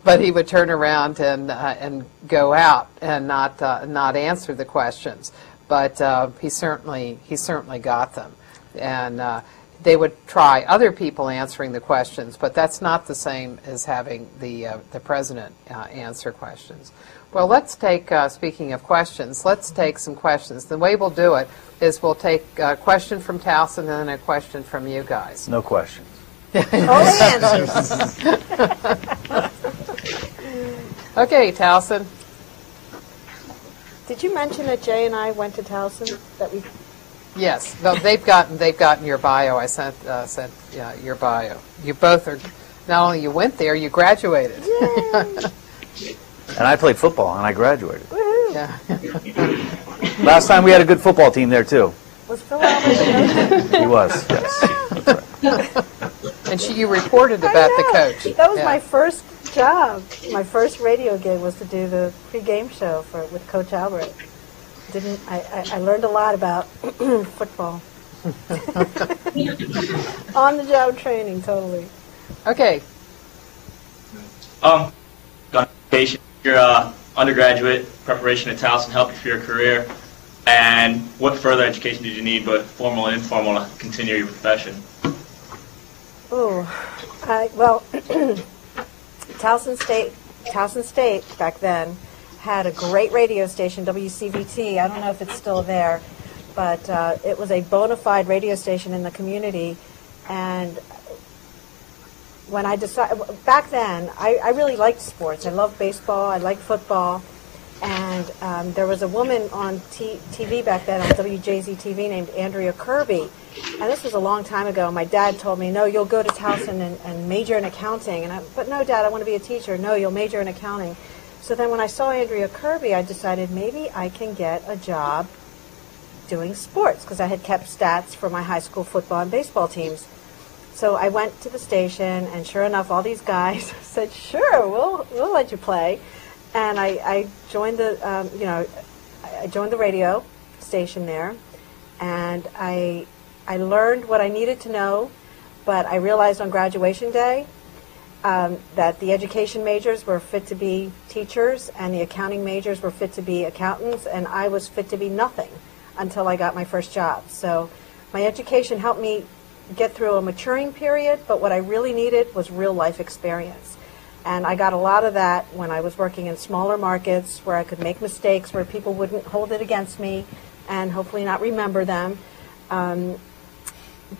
but he would turn around and go out and not answer the questions. but he certainly got them. And they would try other people answering the questions, but that's not the same as having the president answer questions. Well, let's take, speaking of questions, let's take some questions. The way we'll do it is we'll take a question from Towson and then a question from you guys. No questions. Only answers. Okay, Towson. Did you mention that Jay and I went to Towson? That we. Yes, well, they've gotten your bio. I sent your bio. You both are. Not only you went there, you graduated. And I played football, and I graduated. Woohoo. Yeah. Last time we had a good football team there, too. Was Phil Albert the He was, yes. That's right. And you reported about the coach. That was Yeah. my first job. My first radio gig was to do the pre-game show with Coach Albert. I learned a lot about football. On-the-job training, totally. Okay. Education, your undergraduate preparation at Towson helped you for your career, and what further education did you need, both formal and informal, to continue your profession? Oh, well, Towson State back then had a great radio station, WCVT. I don't know if it's still there, but it was a bona fide radio station in the community. And when I decided, back then, I really liked sports. I loved baseball, I liked football. And there was a woman on TV back then on WJZ-TV named Andrea Kirby. And this was a long time ago. My dad told me, no, you'll go to Towson and major in accounting. But no, Dad, I want to be a teacher. No, you'll major in accounting. So then when I saw Andrea Kirby, I decided maybe I can get a job doing sports, because I had kept stats for my high school football and baseball teams. So I went to the station, and sure enough, all these guys said, sure, we'll let you play. And I joined the, I joined the radio station there, and I learned what I needed to know, but I realized on graduation day that the education majors were fit to be teachers, and the accounting majors were fit to be accountants, and I was fit to be nothing until I got my first job. So my education helped me get through a maturing period, but what I really needed was real life experience. And I got a lot of that when I was working in smaller markets where I could make mistakes, where people wouldn't hold it against me and hopefully not remember them.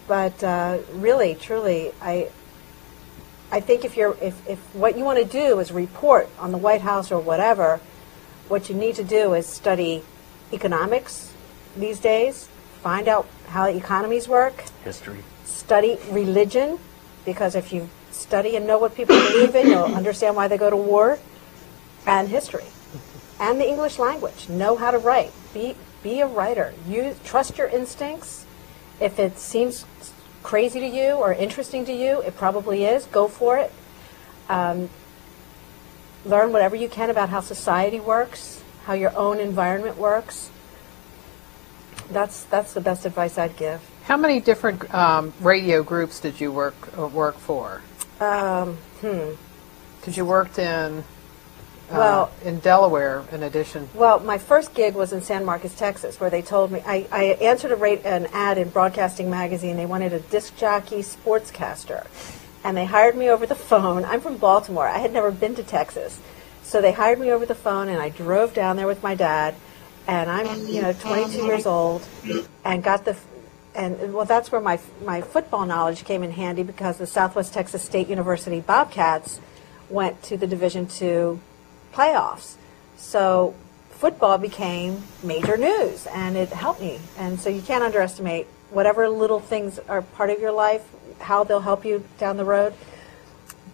But really, truly, I think if what you want to do is report on the White House or whatever, what you need to do is study economics these days, find out how economies work. History. Study religion, because if you study and know what people believe in, you'll understand why they go to war. And history. And the English language. Know how to write. Be a writer. Trust your instincts. If it seems crazy to you or interesting to you, it probably is. Go for it. Learn whatever you can about how society works, how your own environment works. That's the best advice I'd give. How many different radio groups did you work for? Because you worked in Delaware in addition. Well, my first gig was in San Marcos, Texas, where they told me, I answered an ad in Broadcasting Magazine. They wanted a disc jockey sportscaster. And they hired me over the phone. I'm from Baltimore. I had never been to Texas. So they hired me over the phone, and I drove down there with my dad. And I'm, 22 years old, and that's where my football knowledge came in handy, because the Southwest Texas State University Bobcats went to the Division II playoffs. So football became major news, and it helped me. And so you can't underestimate whatever little things are part of your life, how they'll help you down the road.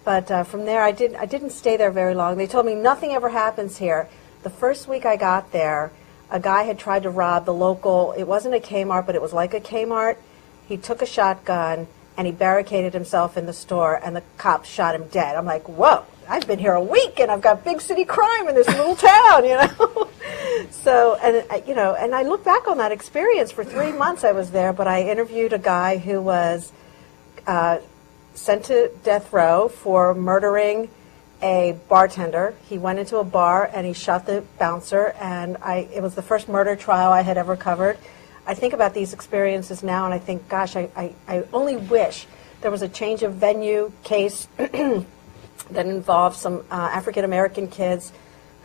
But from there, I didn't stay there very long. They told me nothing ever happens here. The first week I got there, a guy had tried to rob the local, it wasn't a Kmart, but it was like a Kmart. He took a shotgun, and he barricaded himself in the store, and the cops shot him dead. I'm like, whoa, I've been here a week, and I've got big city crime in this little town, So, and I look back on that experience. For 3 months I was there, but I interviewed a guy who was sent to death row for murdering a bartender. He went into a bar and he shot the bouncer, and it was the first murder trial I had ever covered. I think about these experiences now and I think, gosh, I only wish there was a change of venue case that involved some African-American kids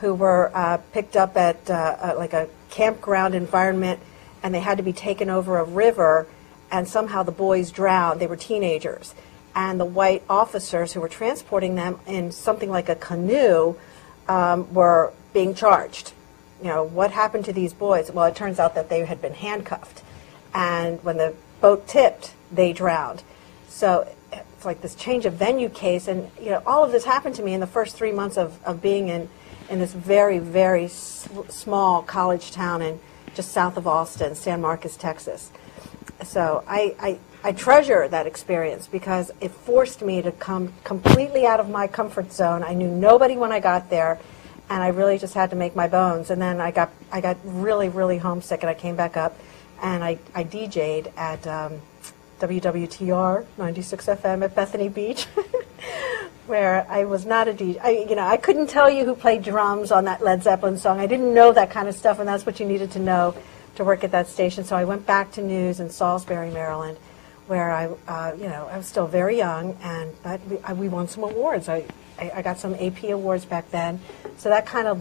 who were picked up at like a campground environment, and they had to be taken over a river, and somehow the boys drowned. They were teenagers. And the white officers who were transporting them in something like a canoe were being charged. You know, what happened to these boys? Well, it turns out that they had been handcuffed. And when the boat tipped, they drowned. So it's like this change of venue case. And, you know, all of this happened to me in the first 3 months of being in this very, very small college town in just south of Austin, San Marcos, Texas. So I treasure that experience because it forced me to come completely out of my comfort zone. I knew nobody when I got there, and I really just had to make my bones. And then I got really, really homesick, and I came back up, and I DJ'd at WWTR 96 FM at Bethany Beach, where I was not a DJ. I couldn't tell you who played drums on that Led Zeppelin song. I didn't know that kind of stuff, and that's what you needed to know to work at that station. So I went back to news in Salisbury, Maryland, where I was still very young, but we won some awards. I got some AP awards back then, so that kind of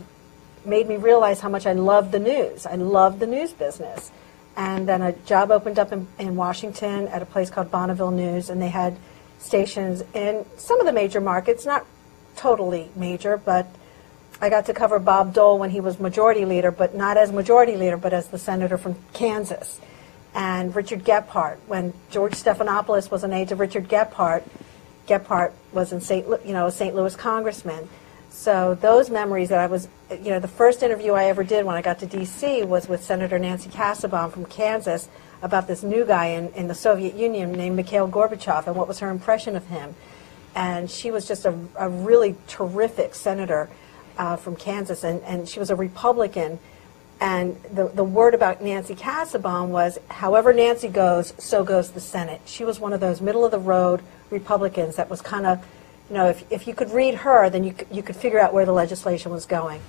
made me realize how much I loved the news. I loved the news business. And then a job opened up in Washington at a place called Bonneville News, and they had stations in some of the major markets, not totally major, but I got to cover Bob Dole when he was majority leader, but not as majority leader, but as the senator from Kansas. And Richard Gephardt, when George Stephanopoulos was an aide to Richard Gephardt, Gephardt was in St. Louis congressman. So those memories that I was, the first interview I ever did when I got to D.C. was with Senator Nancy Kassebaum from Kansas about this new guy in the Soviet Union named Mikhail Gorbachev and what was her impression of him. And she was just a really terrific senator from Kansas, and she was a Republican. And the word about Nancy Kassebaum was, however Nancy goes, so goes the Senate. She was one of those middle-of-the-road Republicans that was kind of, if you could read her, then you could figure out where the legislation was going.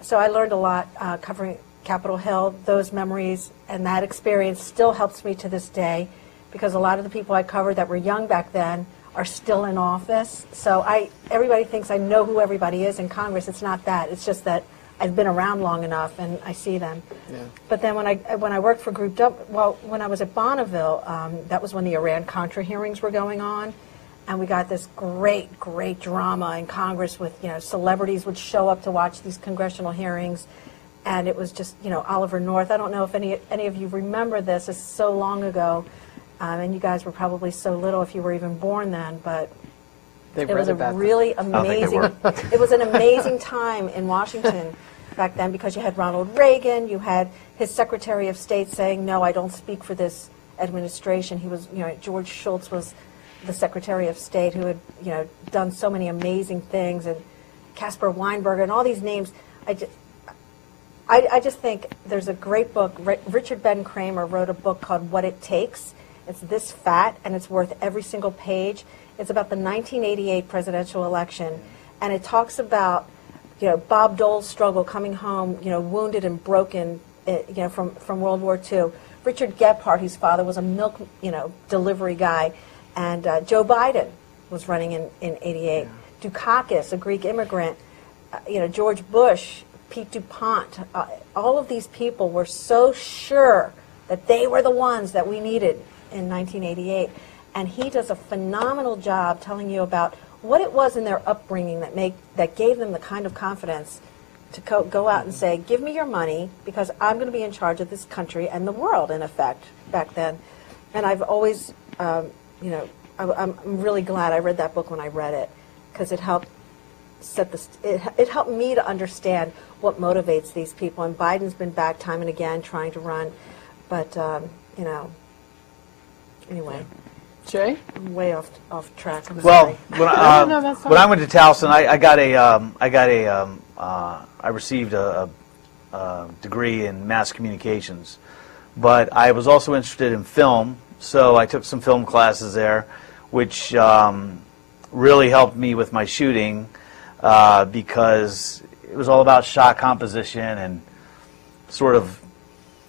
So I learned a lot covering Capitol Hill. Those memories and that experience still helps me to this day, because a lot of the people I covered that were young back then are still in office. So everybody thinks I know who everybody is in Congress. It's not that. It's just that I've been around long enough and I see them. Yeah. But then when I worked for Group W, when I was at Bonneville, that was when the Iran-Contra hearings were going on, and we got this great drama in Congress with, celebrities would show up to watch these congressional hearings, and it was just, Oliver North. I don't know if any of you remember this. It's so long ago, and you guys were probably so little if you were even born then, but it was a really amazing, it was an amazing time in Washington back then, because you had Ronald Reagan, you had his Secretary of State saying, no, I don't speak for this administration. He was, George Shultz was the Secretary of State who had, done so many amazing things, and Caspar Weinberger and all these names. I just think there's a great book. Richard Ben Kramer wrote a book called What It Takes. It's this fat, and it's worth every single page. It's about the 1988 presidential election, and it talks about, Bob Dole's struggle coming home, wounded and broken, from World War II. Richard Gephardt, whose father was a milk, delivery guy, and Joe Biden was running in 88. Yeah. Dukakis, a Greek immigrant, George Bush, Pete DuPont, all of these people were so sure that they were the ones that we needed in 1988. And he does a phenomenal job telling you about what it was in their upbringing that gave them the kind of confidence to go out and say, give me your money, because I'm going to be in charge of this country and the world, in effect, back then. And I've always, I'm really glad I read that book when I read it, because it helped it helped me to understand what motivates these people. And Biden's been back time and again trying to run, but, anyway. Jay? I'm way off track. I'm well, sorry. When I went to Towson, I received a degree in mass communications, but I was also interested in film, so I took some film classes there, which really helped me with my shooting. because it was all about shot composition and sort of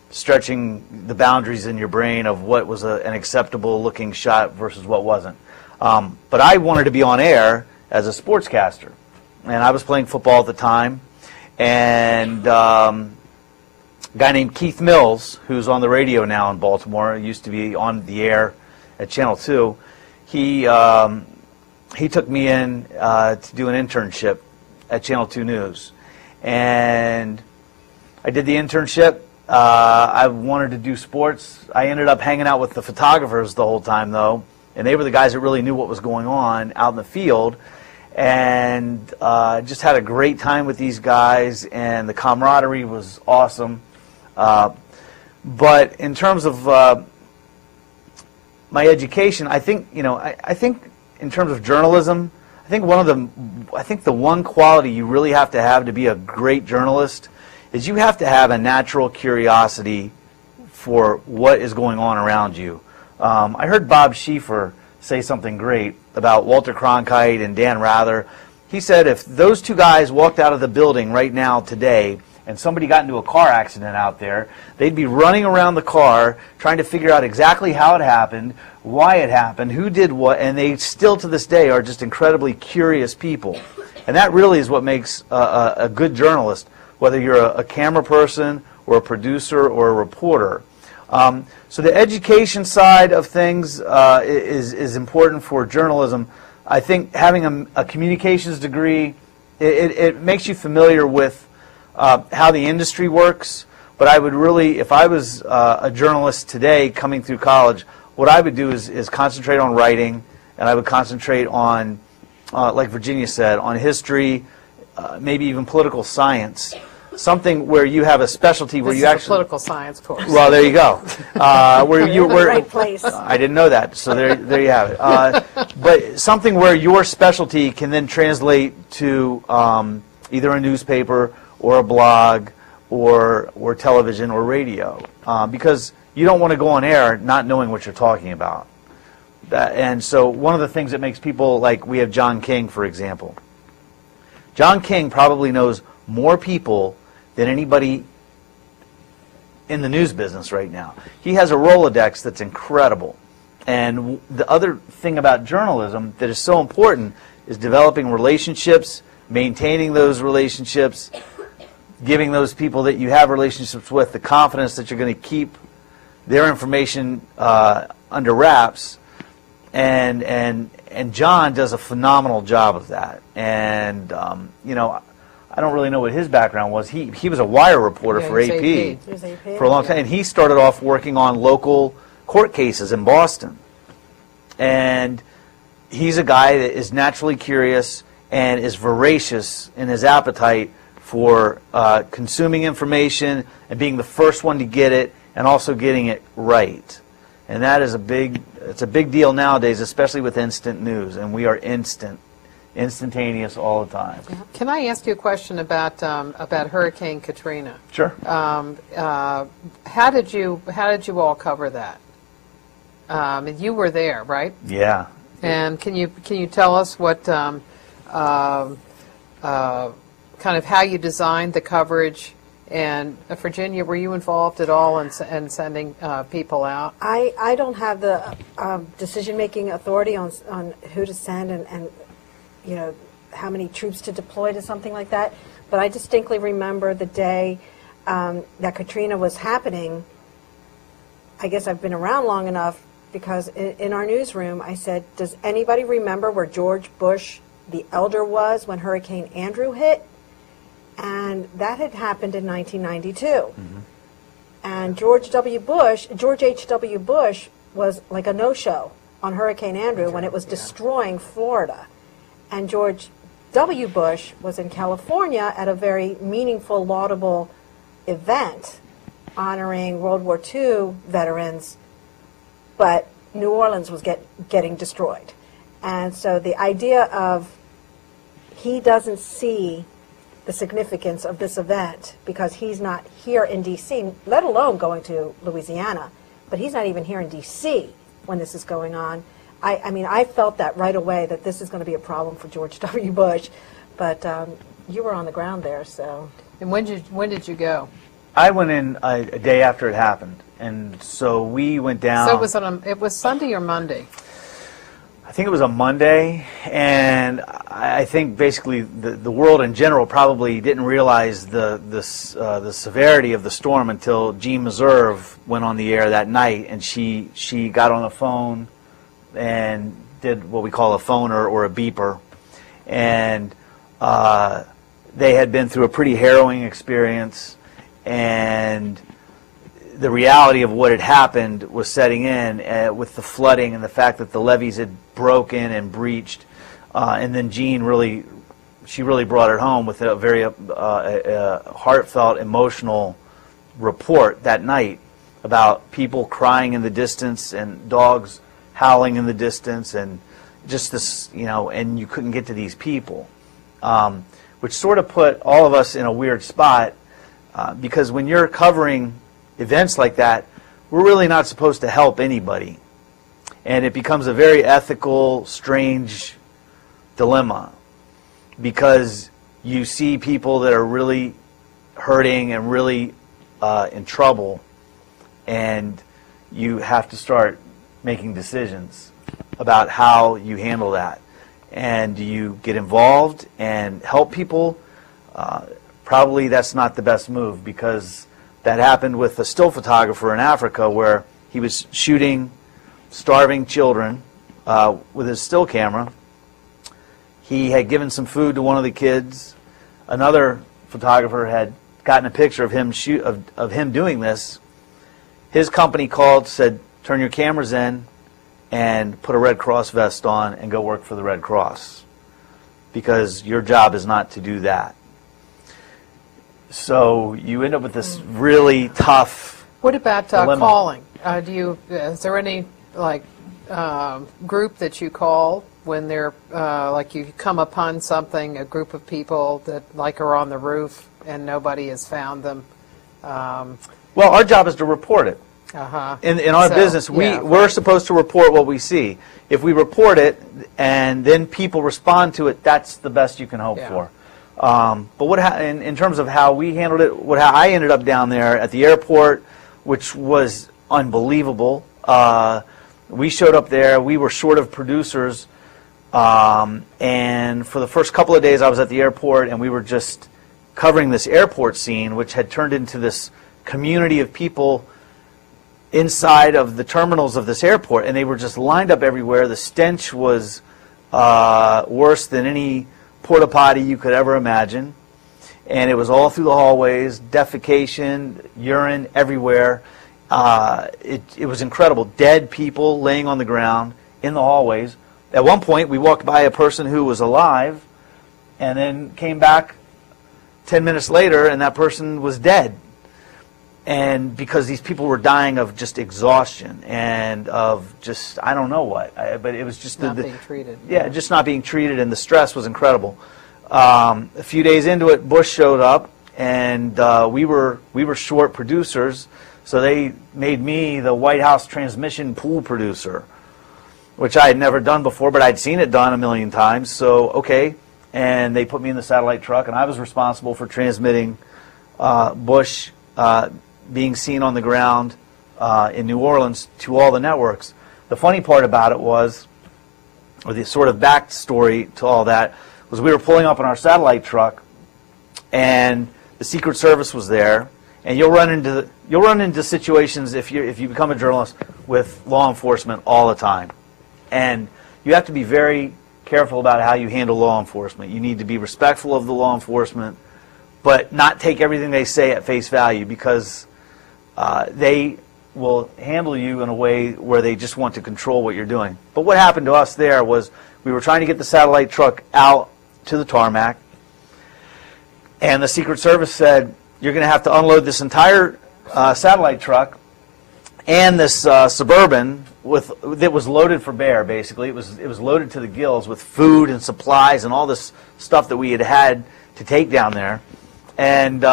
stretching the boundaries in your brain of what was an acceptable looking shot versus what wasn't. But I wanted to be on air as a sportscaster, and I was playing football at the time, and a guy named Keith Mills, who's on the radio now in Baltimore, used to be on the air at Channel 2, he took me in to do an internship at Channel 2 News, and I did the internship. I wanted to do sports. I ended up hanging out with the photographers the whole time, though, and they were the guys that really knew what was going on out in the field, and just had a great time with these guys, and the camaraderie was awesome. But in terms of my education, I think, I think in terms of journalism, I think the one quality you really have to be a great journalist is you have to have a natural curiosity for what is going on around you. I heard Bob Schieffer say something great about Walter Cronkite and Dan Rather. He said if those two guys walked out of the building right now today and somebody got into a car accident out there, they'd be running around the car trying to figure out exactly how it happened, why it happened, who did what, and they still to this day are just incredibly curious people. And that really is what makes a good journalist, whether you're a camera person or a producer or a reporter. So the education side of things is important for journalism. I think having a communications degree, it makes you familiar with how the industry works. But I would really, if I was a journalist today coming through college, what I would do is concentrate on writing, and I would concentrate on, like Virginia said, on history, maybe even political science. Something where you have a specialty where This you is a actually political science course. Well, there you go. Where you were right place. I didn't know that, so there you have it. But something where your specialty can then translate to either a newspaper or a blog or television or radio, because you don't want to go on air not knowing what you're talking about. And so one of the things that makes people, like we have John King, for example. John King probably knows more people than anybody in the news business right now. He has a Rolodex that's incredible. And the other thing about journalism that is so important is developing relationships, maintaining those relationships, giving those people that you have relationships with the confidence that you're going to keep their information under wraps. And John does a phenomenal job of that. And, I don't really know what his background was. He was a wire reporter for AP, He was AP, for a long time. And he started off working on local court cases in Boston. And he's a guy that is naturally curious and is voracious in his appetite for consuming information and being the first one to get it and also getting it right. And that is it's a big deal nowadays, especially with instant news. And we are instantaneous all the time. Can I ask you a question about Hurricane Katrina? Sure. How did you all cover that? You were there, right? Yeah. And can you tell us what kind of how you designed the coverage? And Virginia, were you involved at all in sending people out? I don't have the decision-making authority on who to send and how many troops to deploy to something like that. But I distinctly remember the day that Katrina was happening. I guess I've been around long enough because in our newsroom I said, does anybody remember where George Bush the elder was when Hurricane Andrew hit? And that had happened in 1992. Mm-hmm. And George H.W. Bush was like a no-show on Hurricane Andrew when it was destroying Florida. And George W. Bush was in California at a very meaningful, laudable event honoring World War II veterans, but New Orleans was getting destroyed. And so the idea of he doesn't see the significance of this event because he's not here in D.C., let alone going to Louisiana, but he's not even here in D.C. when this is going on. I mean, I felt that right away that this is going to be a problem for George W. Bush. But you were on the ground there, so. And when did you go? I went in a day after it happened, and so we went down. So it was Sunday or Monday? I think it was a Monday, and I think basically the world in general probably didn't realize the severity of the storm until Jean Meserve went on the air that night, and she got on the phone and did what we call a phoner or a beeper, and they had been through a pretty harrowing experience, and the reality of what had happened was setting in with the flooding and the fact that the levees had broken and breached, and then Jean really brought it home with a very heartfelt, emotional report that night about people crying in the distance and dogs howling in the distance, and just this, and you couldn't get to these people, which sort of put all of us in a weird spot, because when you're covering events like that, we're really not supposed to help anybody. And it becomes a very ethical, strange dilemma, because you see people that are really hurting and really in trouble, and you have to start making decisions about how you handle that. And do you get involved and help people? Probably that's not the best move, because that happened with a still photographer in Africa where he was shooting starving children with his still camera. He had given some food to one of the kids. Another photographer had gotten a picture of him doing this. His company called, said, "Turn your cameras in and put a Red Cross vest on and go work for the Red Cross, because your job is not to do that." So you end up with this really tough What about dilemma. calling? Is there any group that you call when they're you come upon something, a group of people that are on the roof and nobody has found them? Well, our job is to report it. In our business, we're supposed to report what we see. If we report it and then people respond to it, that's the best you can hope for. But in terms of how we handled it, how I ended up down there at the airport, which was unbelievable. We showed up there. We were short of producers, and for the first couple of days I was at the airport, and we were just covering this airport scene, which had turned into this community of people inside of the terminals of this airport, and they were just lined up everywhere. The stench was worse than any porta potty you could ever imagine, and it was all through the hallways, defecation, urine everywhere. It was incredible. Dead people laying on the ground in the hallways. At one point, we walked by a person who was alive, and then came back 10 minutes later, and that person was dead. And because these people were dying of just exhaustion and of just, I don't know what, but it was just not being treated. Yeah, just not being treated, and the stress was incredible. A few days into it, Bush showed up, and we were short producers, so they made me the White House transmission pool producer, which I had never done before, but I'd seen it done a million times. So okay, and they put me in the satellite truck, and I was responsible for transmitting Bush being seen on the ground in New Orleans to all the networks. The funny part about it was, or the sort of backstory to all that, was we were pulling up in our satellite truck, and the Secret Service was there, and you'll run into situations if you become a journalist with law enforcement all the time, and you have to be very careful about how you handle law enforcement. You need to be respectful of the law enforcement, but not take everything they say at face value, because they will handle you in a way where they just want to control what you're doing. But what happened to us there was we were trying to get the satellite truck out to the tarmac, and the Secret Service said, "You're going to have to unload this entire satellite truck and this Suburban that was loaded for bear, basically. It was loaded to the gills with food and supplies and all this stuff that we had to take down there. And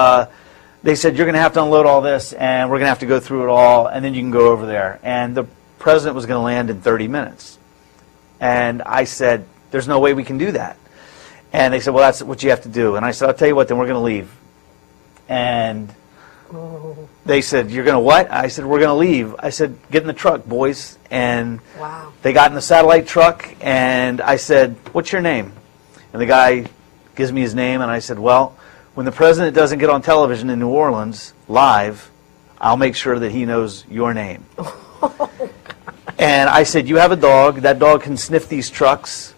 they said, "You're going to have to unload all this, and we're going to have to go through it all, and then you can go over there." And the president was going to land in 30 minutes. And I said, "There's no way we can do that." And they said, well, that's what you have to do. And I said, I'll tell you what, then we're going to leave. And they said, you're going to what? I said, we're going to leave. I said, get in the truck, boys. And Wow. they got in the satellite truck, and I said, what's your name? And the guy gives me his name, and I said, well, when the president doesn't get on television in New Orleans live, I'll make sure that he knows your name. And I said, you have a dog. That dog can sniff these trucks.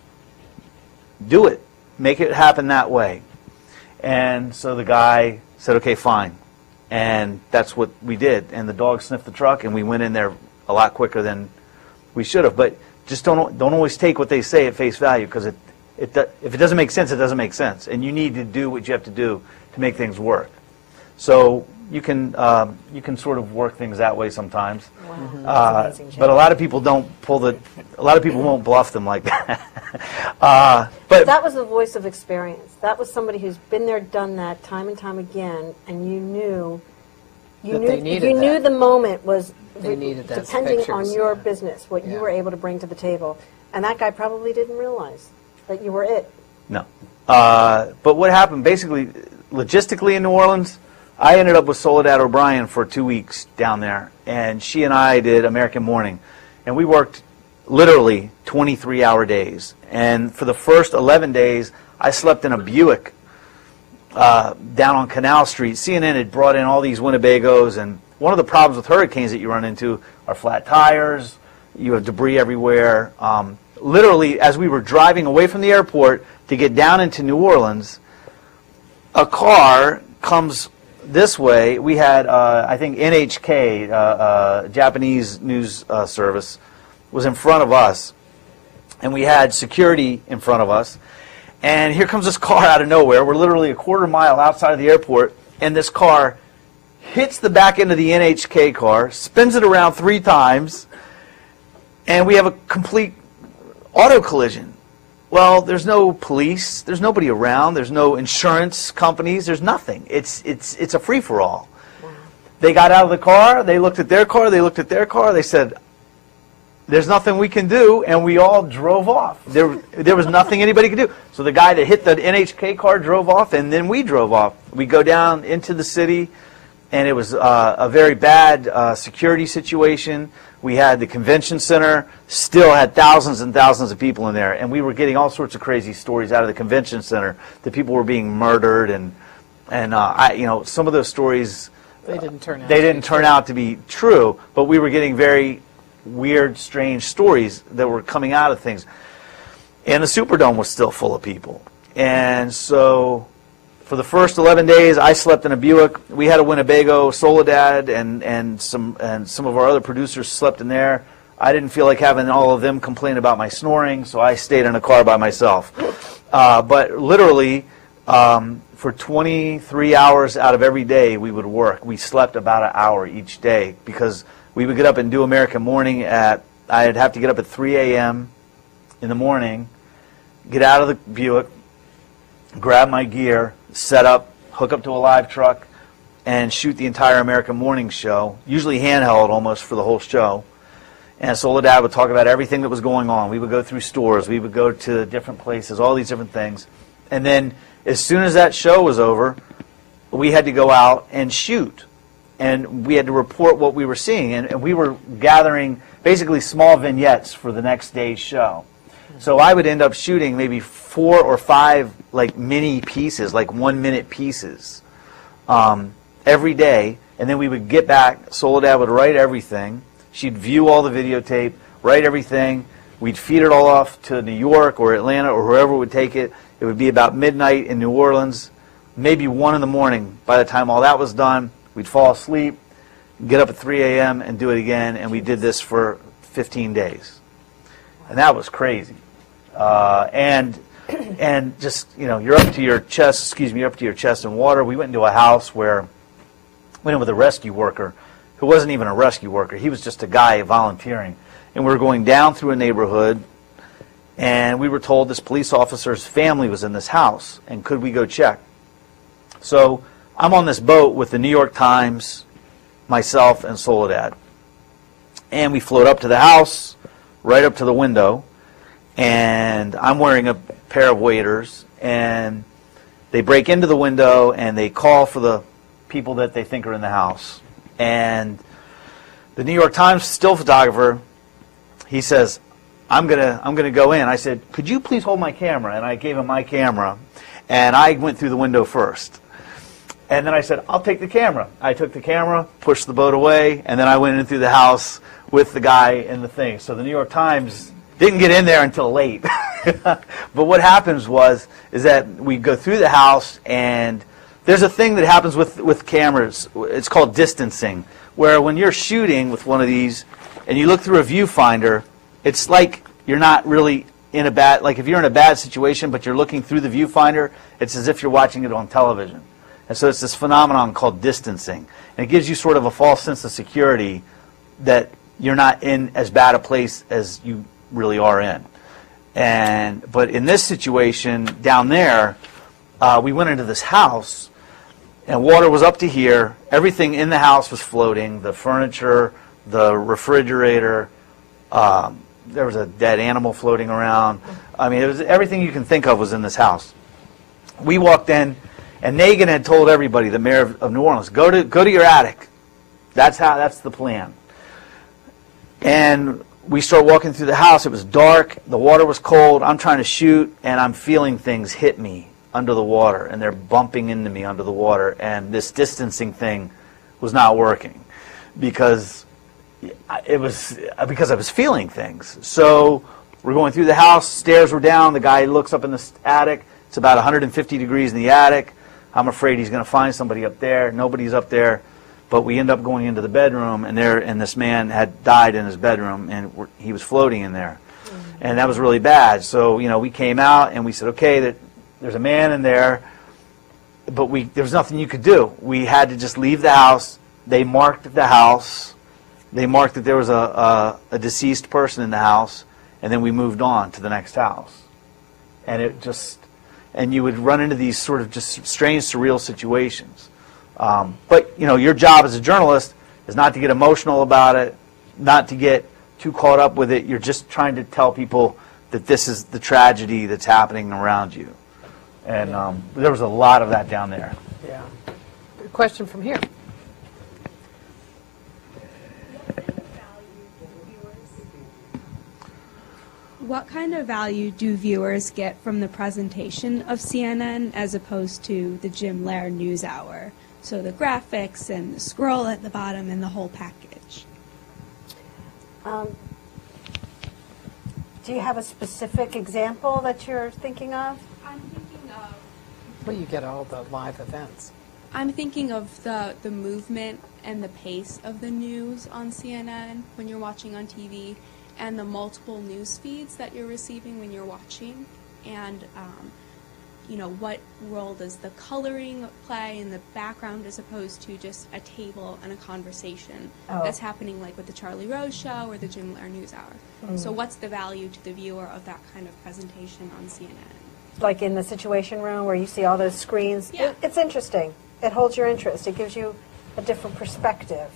Do it. Make it happen that way. And so the guy said, okay, fine. And that's what we did. And the dog sniffed the truck, and we went in there a lot quicker than we should have. But just don't always take what they say at face value, because if it doesn't make sense, it doesn't make sense. And you need to do what you have to do to make things work. So you can sort of work things that way sometimes. Wow. That's amazing, Jim. But a lot of people don't a lot of people won't bluff them like that. But that was the voice of experience. That was somebody who's been there, done that time and time again, and you knew the moment was They needed those depending on pictures, your yeah. business, what you Yeah. were able to bring to the table. And that guy probably didn't realize that you were it. No. But what happened, basically, logistically in New Orleans, I ended up with Soledad O'Brien for 2 weeks down there, and she and I did American Morning. And we worked literally 23-hour days. And for the first 11 days, I slept in a Buick down on Canal Street. CNN had brought in all these Winnebagos, and one of the problems with hurricanes that you run into are flat tires, you have debris everywhere. Literally, as we were driving away from the airport to get down into New Orleans, a car comes this way. We had, I think, NHK, Japanese news service, was in front of us, and we had security in front of us. And here comes this car out of nowhere. We're literally a quarter mile outside of the airport, and this car hits the back end of the NHK car, spins it around 3 times, and we have a complete auto collision. Well, there's no police, there's nobody around, there's no insurance companies, there's nothing. It's a free-for-all. Wow. They got out of the car, they looked at their car, they looked at their car, they said, there's nothing we can do, and we all drove off. There was nothing anybody could do. So the guy that hit the NHK car drove off, and then we drove off. We go down into the city, and it was a very bad security situation. We had the convention center, still had thousands and thousands of people in there, and we were getting all sorts of crazy stories out of the convention center that people were being murdered, and some of those stories They didn't turn out. they didn't turn out to be true, but we were getting very weird, strange stories that were coming out of things. And the Superdome was still full of people. And so for the first 11 days, I slept in a Buick. We had a Winnebago, Soledad, and some of our other producers slept in there. I didn't feel like having all of them complain about my snoring, so I stayed in a car by myself. But literally, for 23 hours out of every day, we would work. We slept about an hour each day, because we would get up and do American Morning I'd have to get up at 3 a.m. in the morning, get out of the Buick, grab my gear, set up, hook up to a live truck, and shoot the entire American Morning show, usually handheld almost for the whole show. And Soledad would talk about everything that was going on. We would go through stores, we would go to different places, all these different things. And then as soon as that show was over, we had to go out and shoot. And we had to report what we were seeing. And we were gathering basically small vignettes for the next day's show. So I would end up shooting maybe 4 or 5 like mini pieces, like 1-minute pieces, every day. And then we would get back. Soledad would write everything. She'd view all the videotape, write everything. We'd feed it all off to New York or Atlanta or whoever would take it. It would be about midnight in New Orleans, maybe 1 in the morning. By the time all that was done, we'd fall asleep, get up at 3 a.m. and do it again, and we did this for 15 days. And that was crazy. And just, you're up to your chest, you're up to your chest in water. We went into a house where we went in with a rescue worker who wasn't even a rescue worker. He was just a guy volunteering. And we were going down through a neighborhood, and we were told this police officer's family was in this house, and could we go check? So I'm on this boat with the New York Times, myself, and Soledad. And we float up to the house, right up to the window, and I'm wearing a pair of waders, and they break into the window and they call for the people that they think are in the house. And the New York Times still photographer, he says, I'm gonna go in. I said, could you please hold my camera? And I gave him my camera, and I went through the window first. And then I said, I'll take the camera. I took the camera, pushed the boat away, and then I went in through the house with the guy and the thing. So the New York Times didn't get in there until late. But what happens is that we go through the house, and there's a thing that happens with cameras. It's called distancing, where when you're shooting with one of these and you look through a viewfinder, it's like you're not really in a bad, like if you're in a bad situation but you're looking through the viewfinder, it's as if you're watching it on television. And so it's this phenomenon called distancing. And it gives you sort of a false sense of security that you're not in as bad a place as you really are in. But in this situation down there, we went into this house, and water was up to here. Everything in the house was floating, the furniture, the refrigerator. There was a dead animal floating around. I mean, everything you can think of was in this house. We walked in, and Nagin had told everybody, the mayor of New Orleans, go to your attic. That's the plan. And we start walking through the house. It was dark. The water was cold. I'm trying to shoot, and I'm feeling things hit me under the water, and they're bumping into me under the water. And this distancing thing was not working because I was feeling things. So we're going through the house. Stairs were down. The guy looks up in the attic. It's about 150 degrees in the attic. I'm afraid he's going to find somebody up there. Nobody's up there. But we end up going into the bedroom, and this man had died in his bedroom, and he was floating in there. And that was really bad. So, we came out, and we said, okay, there's a man in there, but there was nothing you could do. We had to just leave the house. They marked the house. They marked that there was a deceased person in the house, and then we moved on to the next house. And you would run into these sort of just strange, surreal situations. But your job as a journalist is not to get emotional about it, not to get too caught up with it. You're just trying to tell people that this is the tragedy that's happening around you. And there was a lot of that down there. Yeah. Question from here. What kind of value do viewers get from the presentation of CNN as opposed to the Jim Lehrer NewsHour? So the graphics and the scroll at the bottom and the whole package. Do you have a specific example that you're thinking of? I'm thinking of... Well, you get all the live events. I'm thinking of the movement and the pace of the news on CNN when you're watching on TV, and the multiple news feeds that you're receiving when you're watching, and what role does the coloring play in the background as opposed to just a table and a conversation that's happening like with the Charlie Rose Show or the Jim Lehrer NewsHour. So what's the value to the viewer of that kind of presentation on CNN? Like in the Situation Room where you see all those screens? Yeah. It's interesting. It holds your interest. It gives you a different perspective.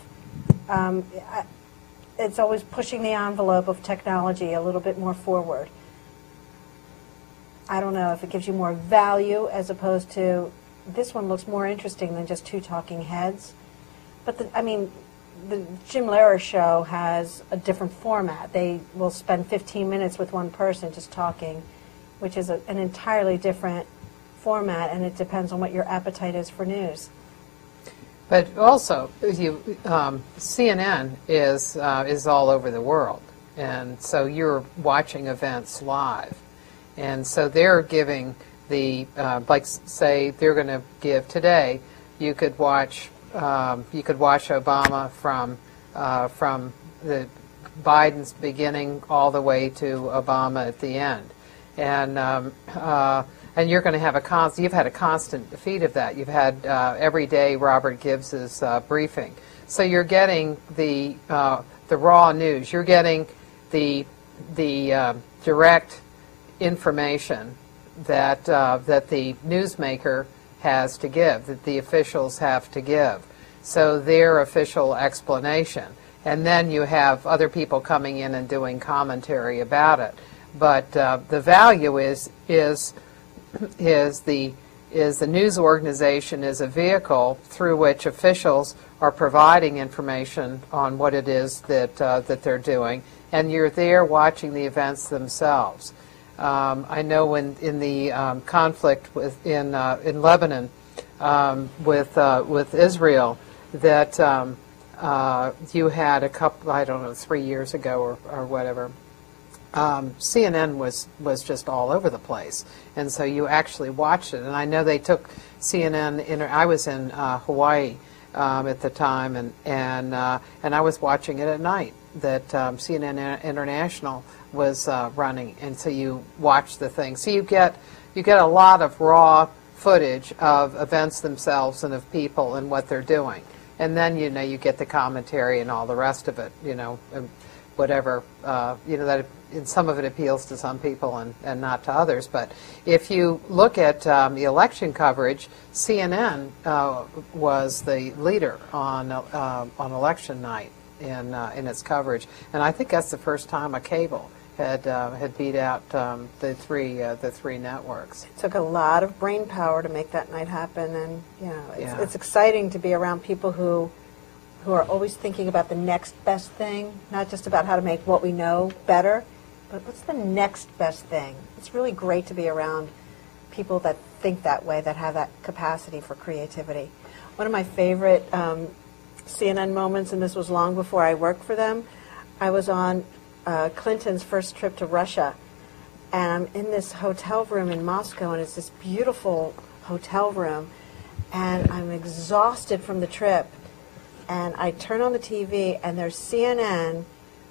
It's always pushing the envelope of technology a little bit more forward. I don't know if it gives you more value as opposed to, this one looks more interesting than just two talking heads. But the Jim Lehrer show has a different format. They will spend 15 minutes with one person just talking, which is an entirely different format, and it depends on what your appetite is for news. But also, CNN is all over the world, and so you're watching events live. And so they're giving like say they're going to give today. You could watch Obama from the Biden's beginning all the way to Obama at the end, and you're going to have you've had a constant feed of that. You've had every day Robert gives his briefing, so you're getting the raw news. You're getting the direct information that the newsmaker has to give, that the officials have to give. So their official explanation. And then you have other people coming in and doing commentary about it. But the value is is the news organization is a vehicle through which officials are providing information on what it is that that they're doing, and you're there watching the events themselves. I know in the conflict in Lebanon with Israel that you had a couple, I don't know, 3 years ago or whatever. CNN was just all over the place, and so you actually watched it. And I know they took CNN. I was in Hawaii at the time, and I was watching it at night. That CNN International was running, and so you watch the thing. So you get a lot of raw footage of events themselves and of people and what they're doing, and then you get the commentary and all the rest of it. And whatever that. And some of it appeals to some people and not to others. But if you look at the election coverage, CNN was the leader on election night in its coverage, and I think that's the first time a cable had beat out the three networks. It took a lot of brain power to make that night happen, and Yeah. it's exciting to be around people who are always thinking about the next best thing, not just about how to make what we know better, but what's the next best thing? It's really great to be around people that think that way, that have that capacity for creativity. One of my favorite CNN moments, and this was long before I worked for them, I was on Clinton's first trip to Russia, and I'm in this hotel room in Moscow, and it's this beautiful hotel room, and I'm exhausted from the trip, and I turn on the TV, and there's CNN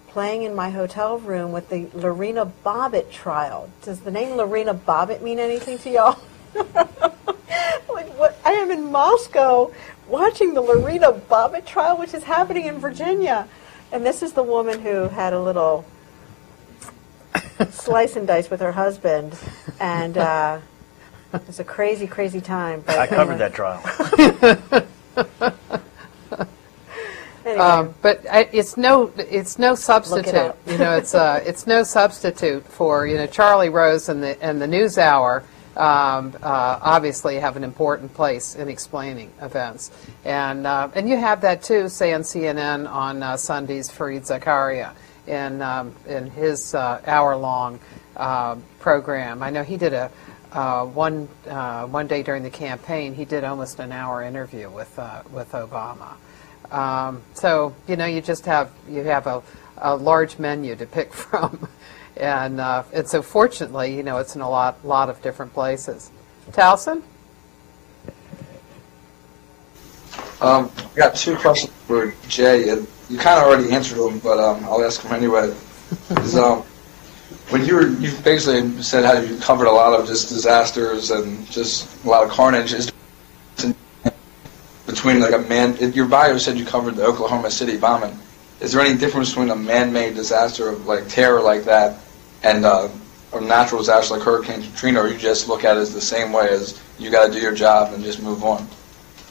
playing in my hotel room with the Lorena Bobbitt trial. Does the name Lorena Bobbitt mean anything to y'all? Like, what? I am in Moscow watching the Lorena Bobbitt trial, which is happening in Virginia. And this is the woman who had a little slice and dice with her husband. And it was a crazy, crazy time. But I covered that trial. Anyway. But it's no substitute. up. It's no substitute for Charlie Rose and the NewsHour. Obviously have an important place in explaining events, and you have that too, say on CNN on Sundays, Fareed Zakaria in his hour-long program. I know he did a one day during the campaign. He did almost an hour interview with Obama. So you just have a large menu to pick from, and so fortunately it's in a lot of different places. Towson? I got two questions for Jay. And you kind of already answered them, but I'll ask them anyway. When you basically said how you covered a lot of just disasters and just a lot of carnage. Between your bio said you covered the Oklahoma City bombing. Is there any difference between a man-made disaster of terror like that and a natural disaster like Hurricane Katrina, or you just look at it as the same way as you got to do your job and just move on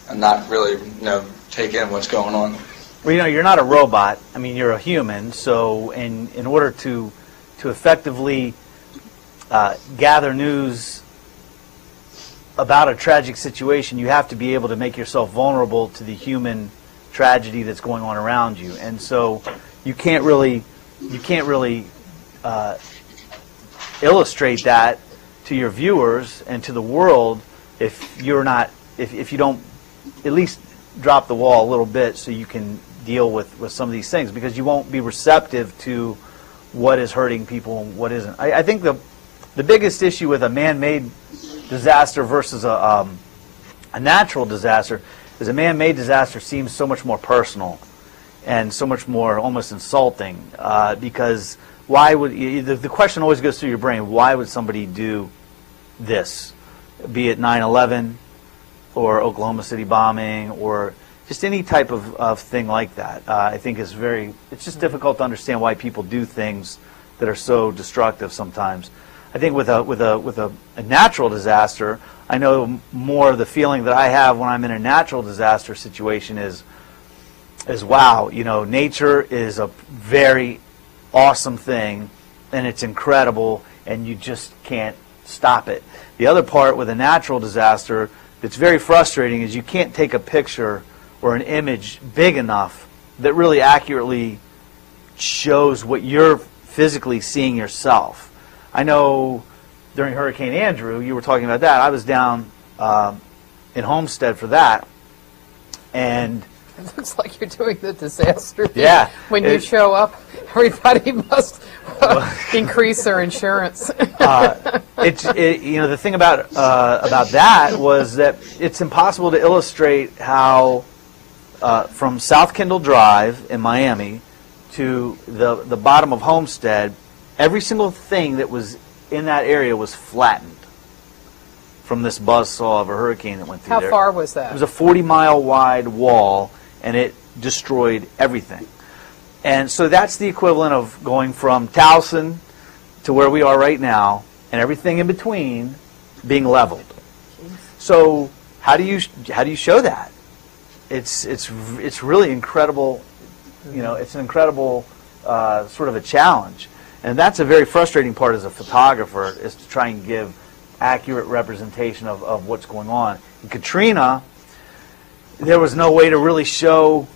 and not really take in what's going on? Well, you're not a robot. I mean, you're a human. So in order to effectively gather news about a tragic situation, you have to be able to make yourself vulnerable to the human tragedy that's going on around you, and so you can't really illustrate that to your viewers and to the world if you don't at least drop the wall a little bit so you can deal with some of these things, because you won't be receptive to what is hurting people and what isn't. I think the biggest issue with a man-made disaster versus a natural disaster is a man-made disaster seems so much more personal and so much more almost insulting, because why would the question always goes through your brain, why would somebody do this, be it 9/11 or Oklahoma City bombing or just any type of thing like that. I think it's just difficult to understand why people do things that are so destructive sometimes. I think with a natural disaster, I know more of the feeling that I have when I'm in a natural disaster situation is wow, nature is a very awesome thing, and it's incredible, and you just can't stop it. The other part with a natural disaster that's very frustrating is you can't take a picture or an image big enough that really accurately shows what you're physically seeing yourself. I know during Hurricane Andrew, you were talking about that. I was down in Homestead for that, and it looks like you're doing the disaster thing. Yeah, When you show up, everybody must increase their insurance. The thing about that was that it's impossible to illustrate how from South Kendall Drive in Miami to the bottom of Homestead, every single thing that was in that area was flattened from this buzzsaw of a hurricane that went through there. How far was that? It was a 40-mile wide wall, and it destroyed everything. And so that's the equivalent of going from Towson to where we are right now, and everything in between being leveled. So how do you show that? It's really incredible. It's an incredible sort of a challenge, and that's a very frustrating part as a photographer, is to try and give accurate representation of what's going on. In Katrina, there was no way to really show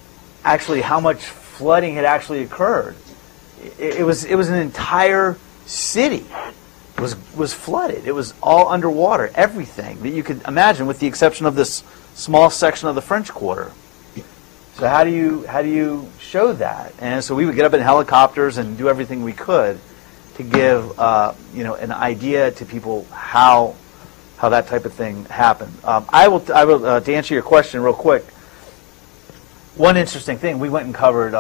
actually how much flooding had actually occurred. It was an entire city was flooded. It was all underwater, everything that you could imagine, with the exception of this small section of the French Quarter. So how do you show that? And so we would get up in helicopters and do everything we could to give an idea to people how that type of thing happened. I will to answer your question real quick. One interesting thing, we went and covered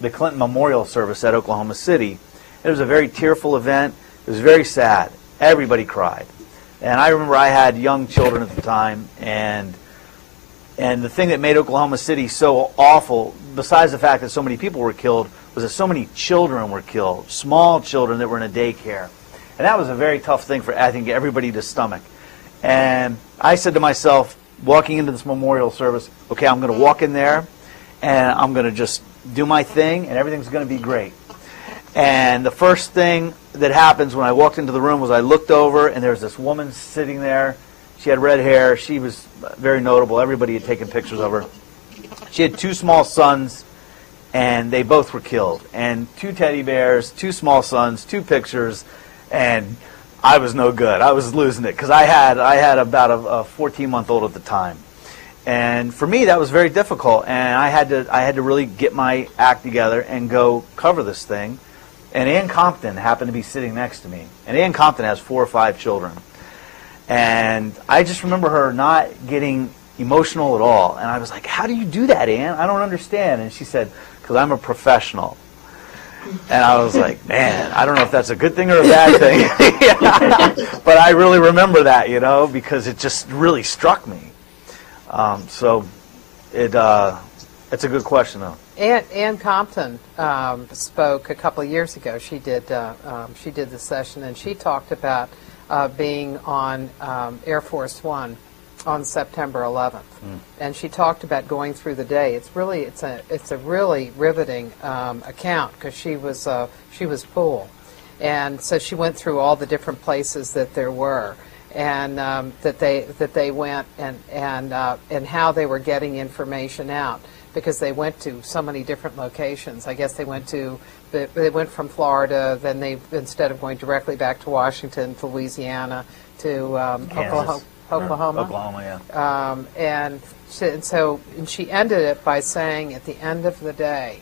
the Clinton Memorial Service at Oklahoma City. It was a very tearful event. It was very sad. Everybody cried. And I remember I had young children at the time, and the thing that made Oklahoma City so awful, besides the fact that so many people were killed, was that so many children were killed, small children that were in a daycare. And that was a very tough thing for, I think, everybody to stomach. And I said to myself, walking into this memorial service, okay, I'm going to walk in there, and I'm going to just do my thing, and everything's going to be great. And the first thing that happens when I walked into the room was I looked over, and there was this woman sitting there. She had red hair. She was very notable. Everybody had taken pictures of her. She had two small sons, and they both were killed. And 2 teddy bears, 2 small sons, 2 pictures, and I was no good. I was losing it because I had about a 14-month-old at the time. And for me, that was very difficult, and I had to really get my act together and go cover this thing. And Ann Compton happened to be sitting next to me. And Ann Compton has 4 or 5 children. And I just remember her not getting emotional at all. And I was like, how do you do that, Ann? I don't understand. And she said, because I'm a professional. And I was like, man, I don't know if that's a good thing or a bad thing. But I really remember that, because it just really struck me. So it's a good question, though. Ann Compton spoke a couple of years ago. She did the session, and she talked about being on Air Force One on September 11th, and she talked about going through the day. It's a really riveting account because she was pool, and so she went through all the different places that there were, and that they went, and how they were getting information out, because they went to so many different locations. I guess they went from Florida, then they, instead of going directly back to Washington, to Louisiana, to Oklahoma. Oklahoma, yeah. And she ended it by saying at the end of the day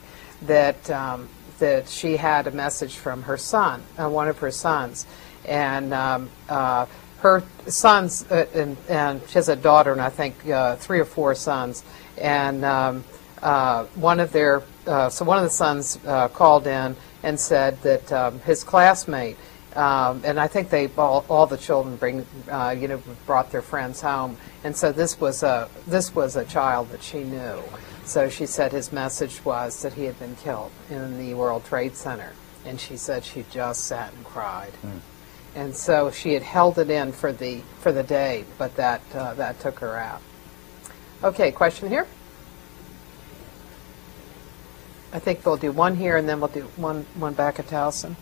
that she had a message from her son, one of her sons, and her sons, and she has a daughter, and I think 3 or 4 sons, and one of the sons called in and said that his classmate, and I think they all the children brought their friends home, and so this was a child that she knew. So she said his message was that he had been killed in the World Trade Center, and she said she just sat and cried. And so she had held it in for the day, but that took her out. Okay, question here? I think we'll do one here, and then we'll do one back at Towson.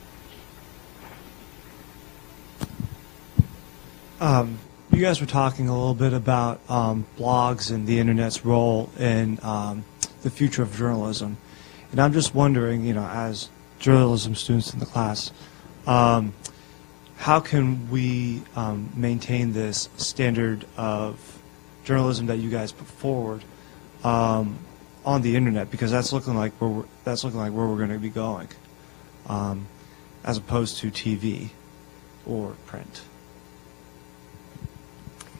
You guys were talking a little bit about blogs and the internet's role in the future of journalism, and I'm just wondering, you know, as journalism students in the class, how can we maintain this standard of journalism that you guys put forward on the internet? Because that's looking like where we're going to be going, as opposed to TV or print.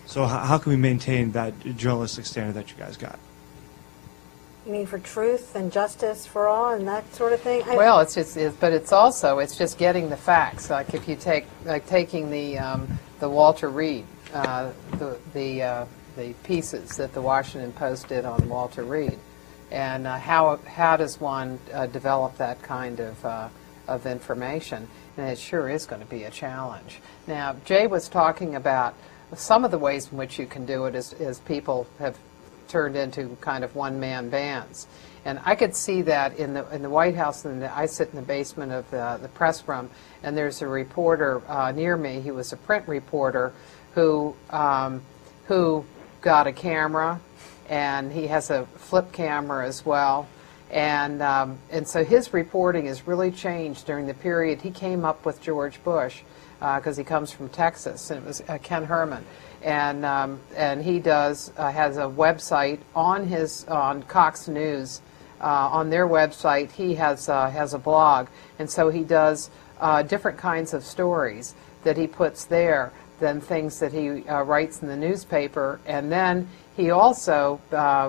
So how can we maintain that journalistic standard that you guys got? You mean for truth and justice for all and that sort of thing? Well, it's just getting the facts. Like if you taking the Walter Reed, the pieces that the Washington Post did on Walter Reed, and how does one develop that kind of information? And it sure is going to be a challenge. Now, Jay was talking about some of the ways in which you can do it is people have turned into kind of one-man bands. And I could see that in the White House, and I sit in the basement of the press room, and there's a reporter near me. He was a print reporter who got a camera, and he has a flip camera as well. And so his reporting has really changed during the period he came up with George Bush, because he comes from Texas, and it was Ken Herman, and he has a website on Cox News, on their website. He has a blog, and so he does different kinds of stories that he puts there than things that he writes in the newspaper, and then he also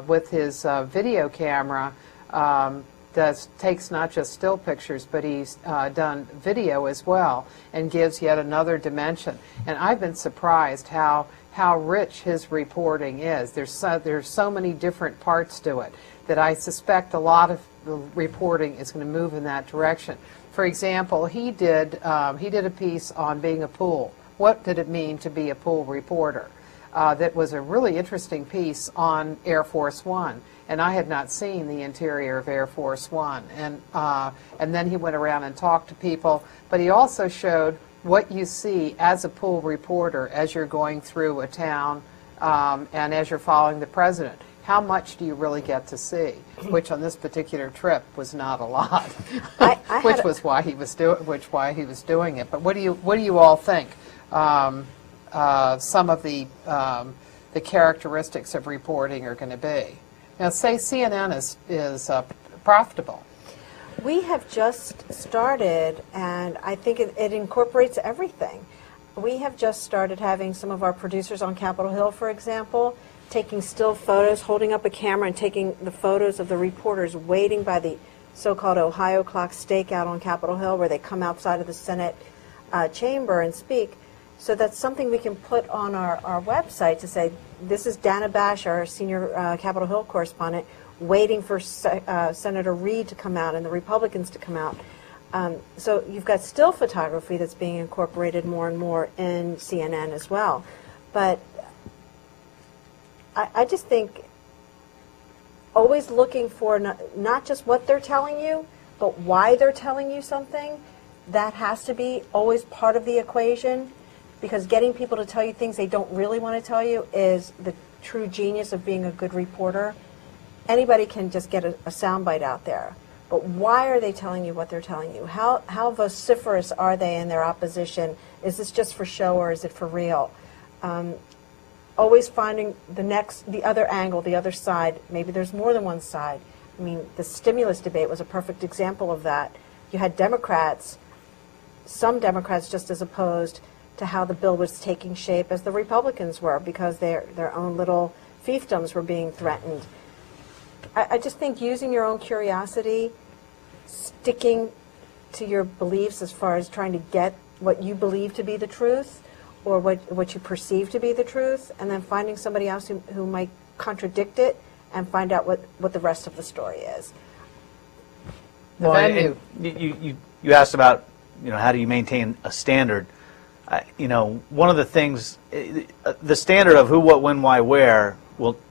with his video camera takes not just still pictures, but he's done video as well, and gives yet another dimension. And I've been surprised how rich his reporting is. There's so many different parts to it that I suspect a lot of the reporting is going to move in that direction. For example, he did a piece on being a pool. What did it mean to be a pool reporter? That was a really interesting piece on Air Force One, and I had not seen the interior of Air Force One. And then he went around and talked to people, but he also showed what you see as a pool reporter as you're going through a town and as you're following the president. How much do you really get to see? Which on this particular trip was not a lot, which was why he was doing it. But what do you all think? Some of the characteristics of reporting are going to be. Now, say CNN is profitable. We have just started, and I think it incorporates everything. We have just started having some of our producers on Capitol Hill, for example, taking still photos, holding up a camera and taking the photos of the reporters waiting by the so-called Ohio clock stakeout on Capitol Hill, where they come outside of the Senate chamber and speak. So that's something we can put on our website to say, this is Dana Bash, our senior Capitol Hill correspondent, waiting for Senator Reid to come out and the Republicans to come out. So you've got still photography that's being incorporated more and more in CNN as well. But I just think always looking for not just what they're telling you, but why they're telling you something. That has to be always part of the equation, because getting people to tell you things they don't really want to tell you is the true genius of being a good reporter. Anybody can just get a soundbite out there. But why are they telling you what they're telling you? How vociferous are they in their opposition? Is this just for show or is it for real? Always finding the other angle, the other side. Maybe there's more than one side. I mean, the stimulus debate was a perfect example of that. You had Democrats, some Democrats just as opposed to how the bill was taking shape as the Republicans were, because their own little fiefdoms were being threatened. I just think using your own curiosity, sticking to your beliefs as far as trying to get what you believe to be the truth or what you perceive to be the truth, and then finding somebody else who might contradict it and find out what the rest of the story is. Well, and you asked about, how do you maintain a standard? One of the things, the standard of who, what, when, why, where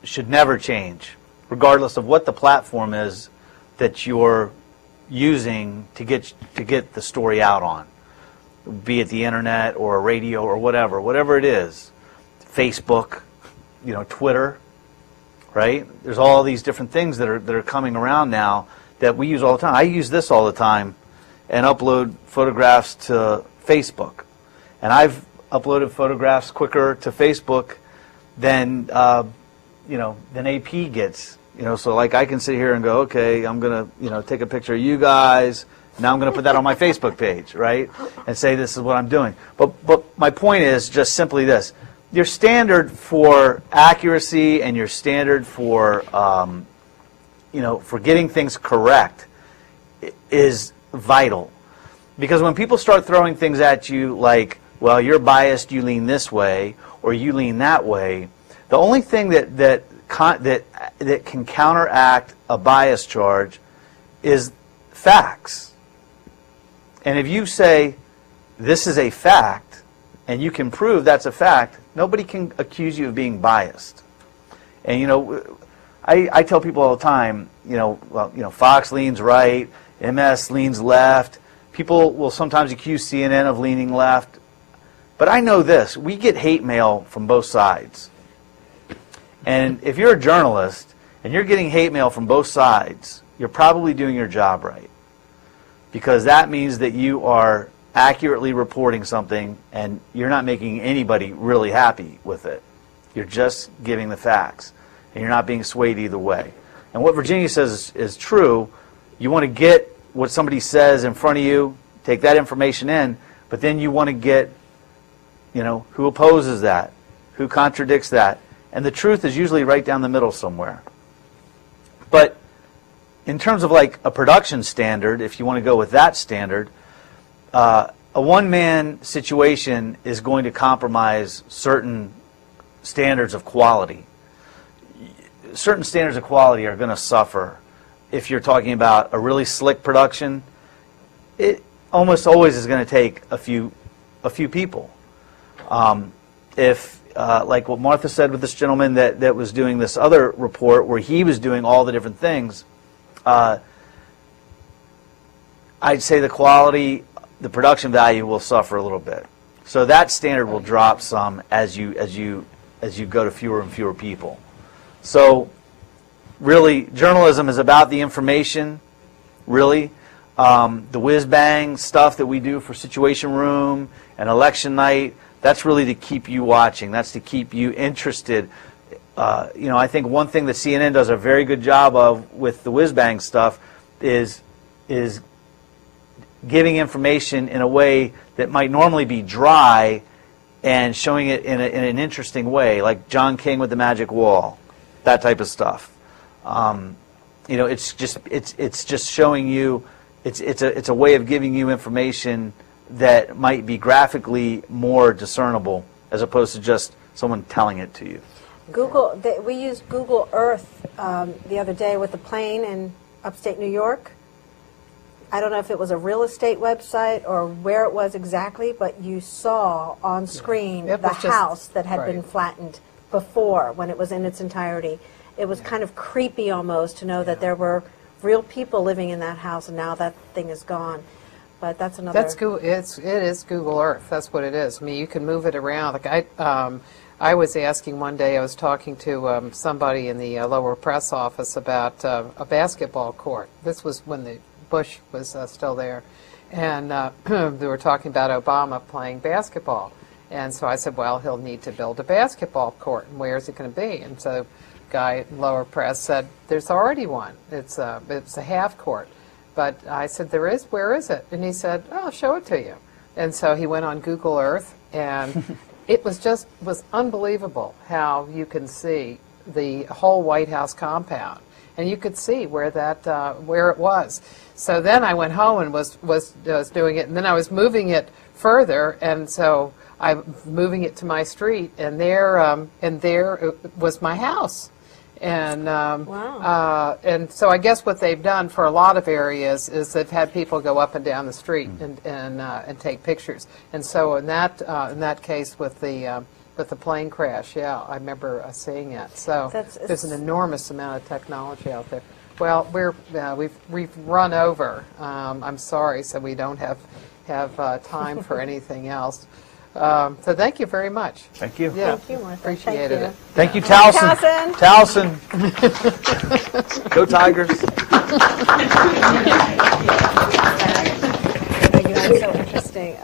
should never change, regardless of what the platform is that you're using to get the story out on. be it the internet or a radio or whatever it is, Facebook, Twitter, right? There's all these different things that are coming around now that we use all the time. I use this all the time and upload photographs to Facebook. And I've uploaded photographs quicker to Facebook than than AP gets. So like I can sit here and go, okay, I'm gonna take a picture of you guys. Now I'm gonna put that on my Facebook page, right? And say this is what I'm doing. But my point is just simply this: your standard for accuracy and your standard for for getting things correct is vital. Because when people start throwing things at you like, well, you're biased, you lean this way, or you lean that way, the only thing that can counteract a bias charge is facts. And if you say, this is a fact, and you can prove that's a fact, nobody can accuse you of being biased. And, I tell people all the time, Fox leans right, MS leans left. People will sometimes accuse CNN of leaning left. But I know this, we get hate mail from both sides. And if you're a journalist and you're getting hate mail from both sides, you're probably doing your job right. Because that means that you are accurately reporting something and you're not making anybody really happy with it. You're just giving the facts. And you're not being swayed either way. And what Virginia says is true. You want to get what somebody says in front of you, take that information in, but then you want to get, who opposes that, who contradicts that. And the truth is usually right down the middle somewhere. But in terms of like a production standard, if you want to go with that standard, a one-man situation is going to compromise certain standards of quality. Certain standards of quality are going to suffer. If you're talking about a really slick production, it almost always is going to take a few people. Like what Martha said with this gentleman that was doing this other report where he was doing all the different things, I'd say the quality, the production value will suffer a little bit. So that standard will drop some as you go to fewer and fewer people. So really, journalism is about the information, really. The whiz-bang stuff that we do for Situation Room and Election Night, that's really to keep you watching. That's to keep you interested. I think one thing that CNN does a very good job of with the whiz-bang stuff is giving information in a way that might normally be dry and showing it in an interesting way, like John King with the Magic Wall, that type of stuff. It's just showing you. It's a way of giving you information that might be graphically more discernible as opposed to just someone telling it to you. We used Google Earth the other day with a plane in upstate New York. I don't know if it was a real estate website or where it was exactly, but you saw on screen the house that had been flattened before when it was in its entirety. It was kind of creepy almost to know that there were real people living in that house, and now that thing is gone. But that's another. That's Google. It is Google Earth. That's what it is. I mean, you can move it around. Like I was asking one day. I was talking to somebody in the lower press office about a basketball court. This was when the Bush was still there, and they were talking about Obama playing basketball. And so I said, well, he'll need to build a basketball court, and where is it going to be? And so guy in lower press said, there's already one. It's a half court. But I said, there is? Where is it? And he said, oh, I'll show it to you. And so he went on Google Earth, and it was unbelievable how you can see the whole White House compound. And you could see where where it was. So then I went home and was doing it, and then I was moving it further, and so I'm moving it to my street, and there was my house. And wow. And so I guess what they've done for a lot of areas is they've had people go up and down the street and take pictures. And so in that case with the plane crash, yeah, I remember seeing it. So there's an enormous amount of technology out there. Well, we've run over. I'm sorry, so we don't have have time for anything else. So thank you very much. Thank you. Yeah, Thank you, Martha. appreciated it. Thank you, Towson. Towson. Towson. Go Tigers. You know, it's so interesting.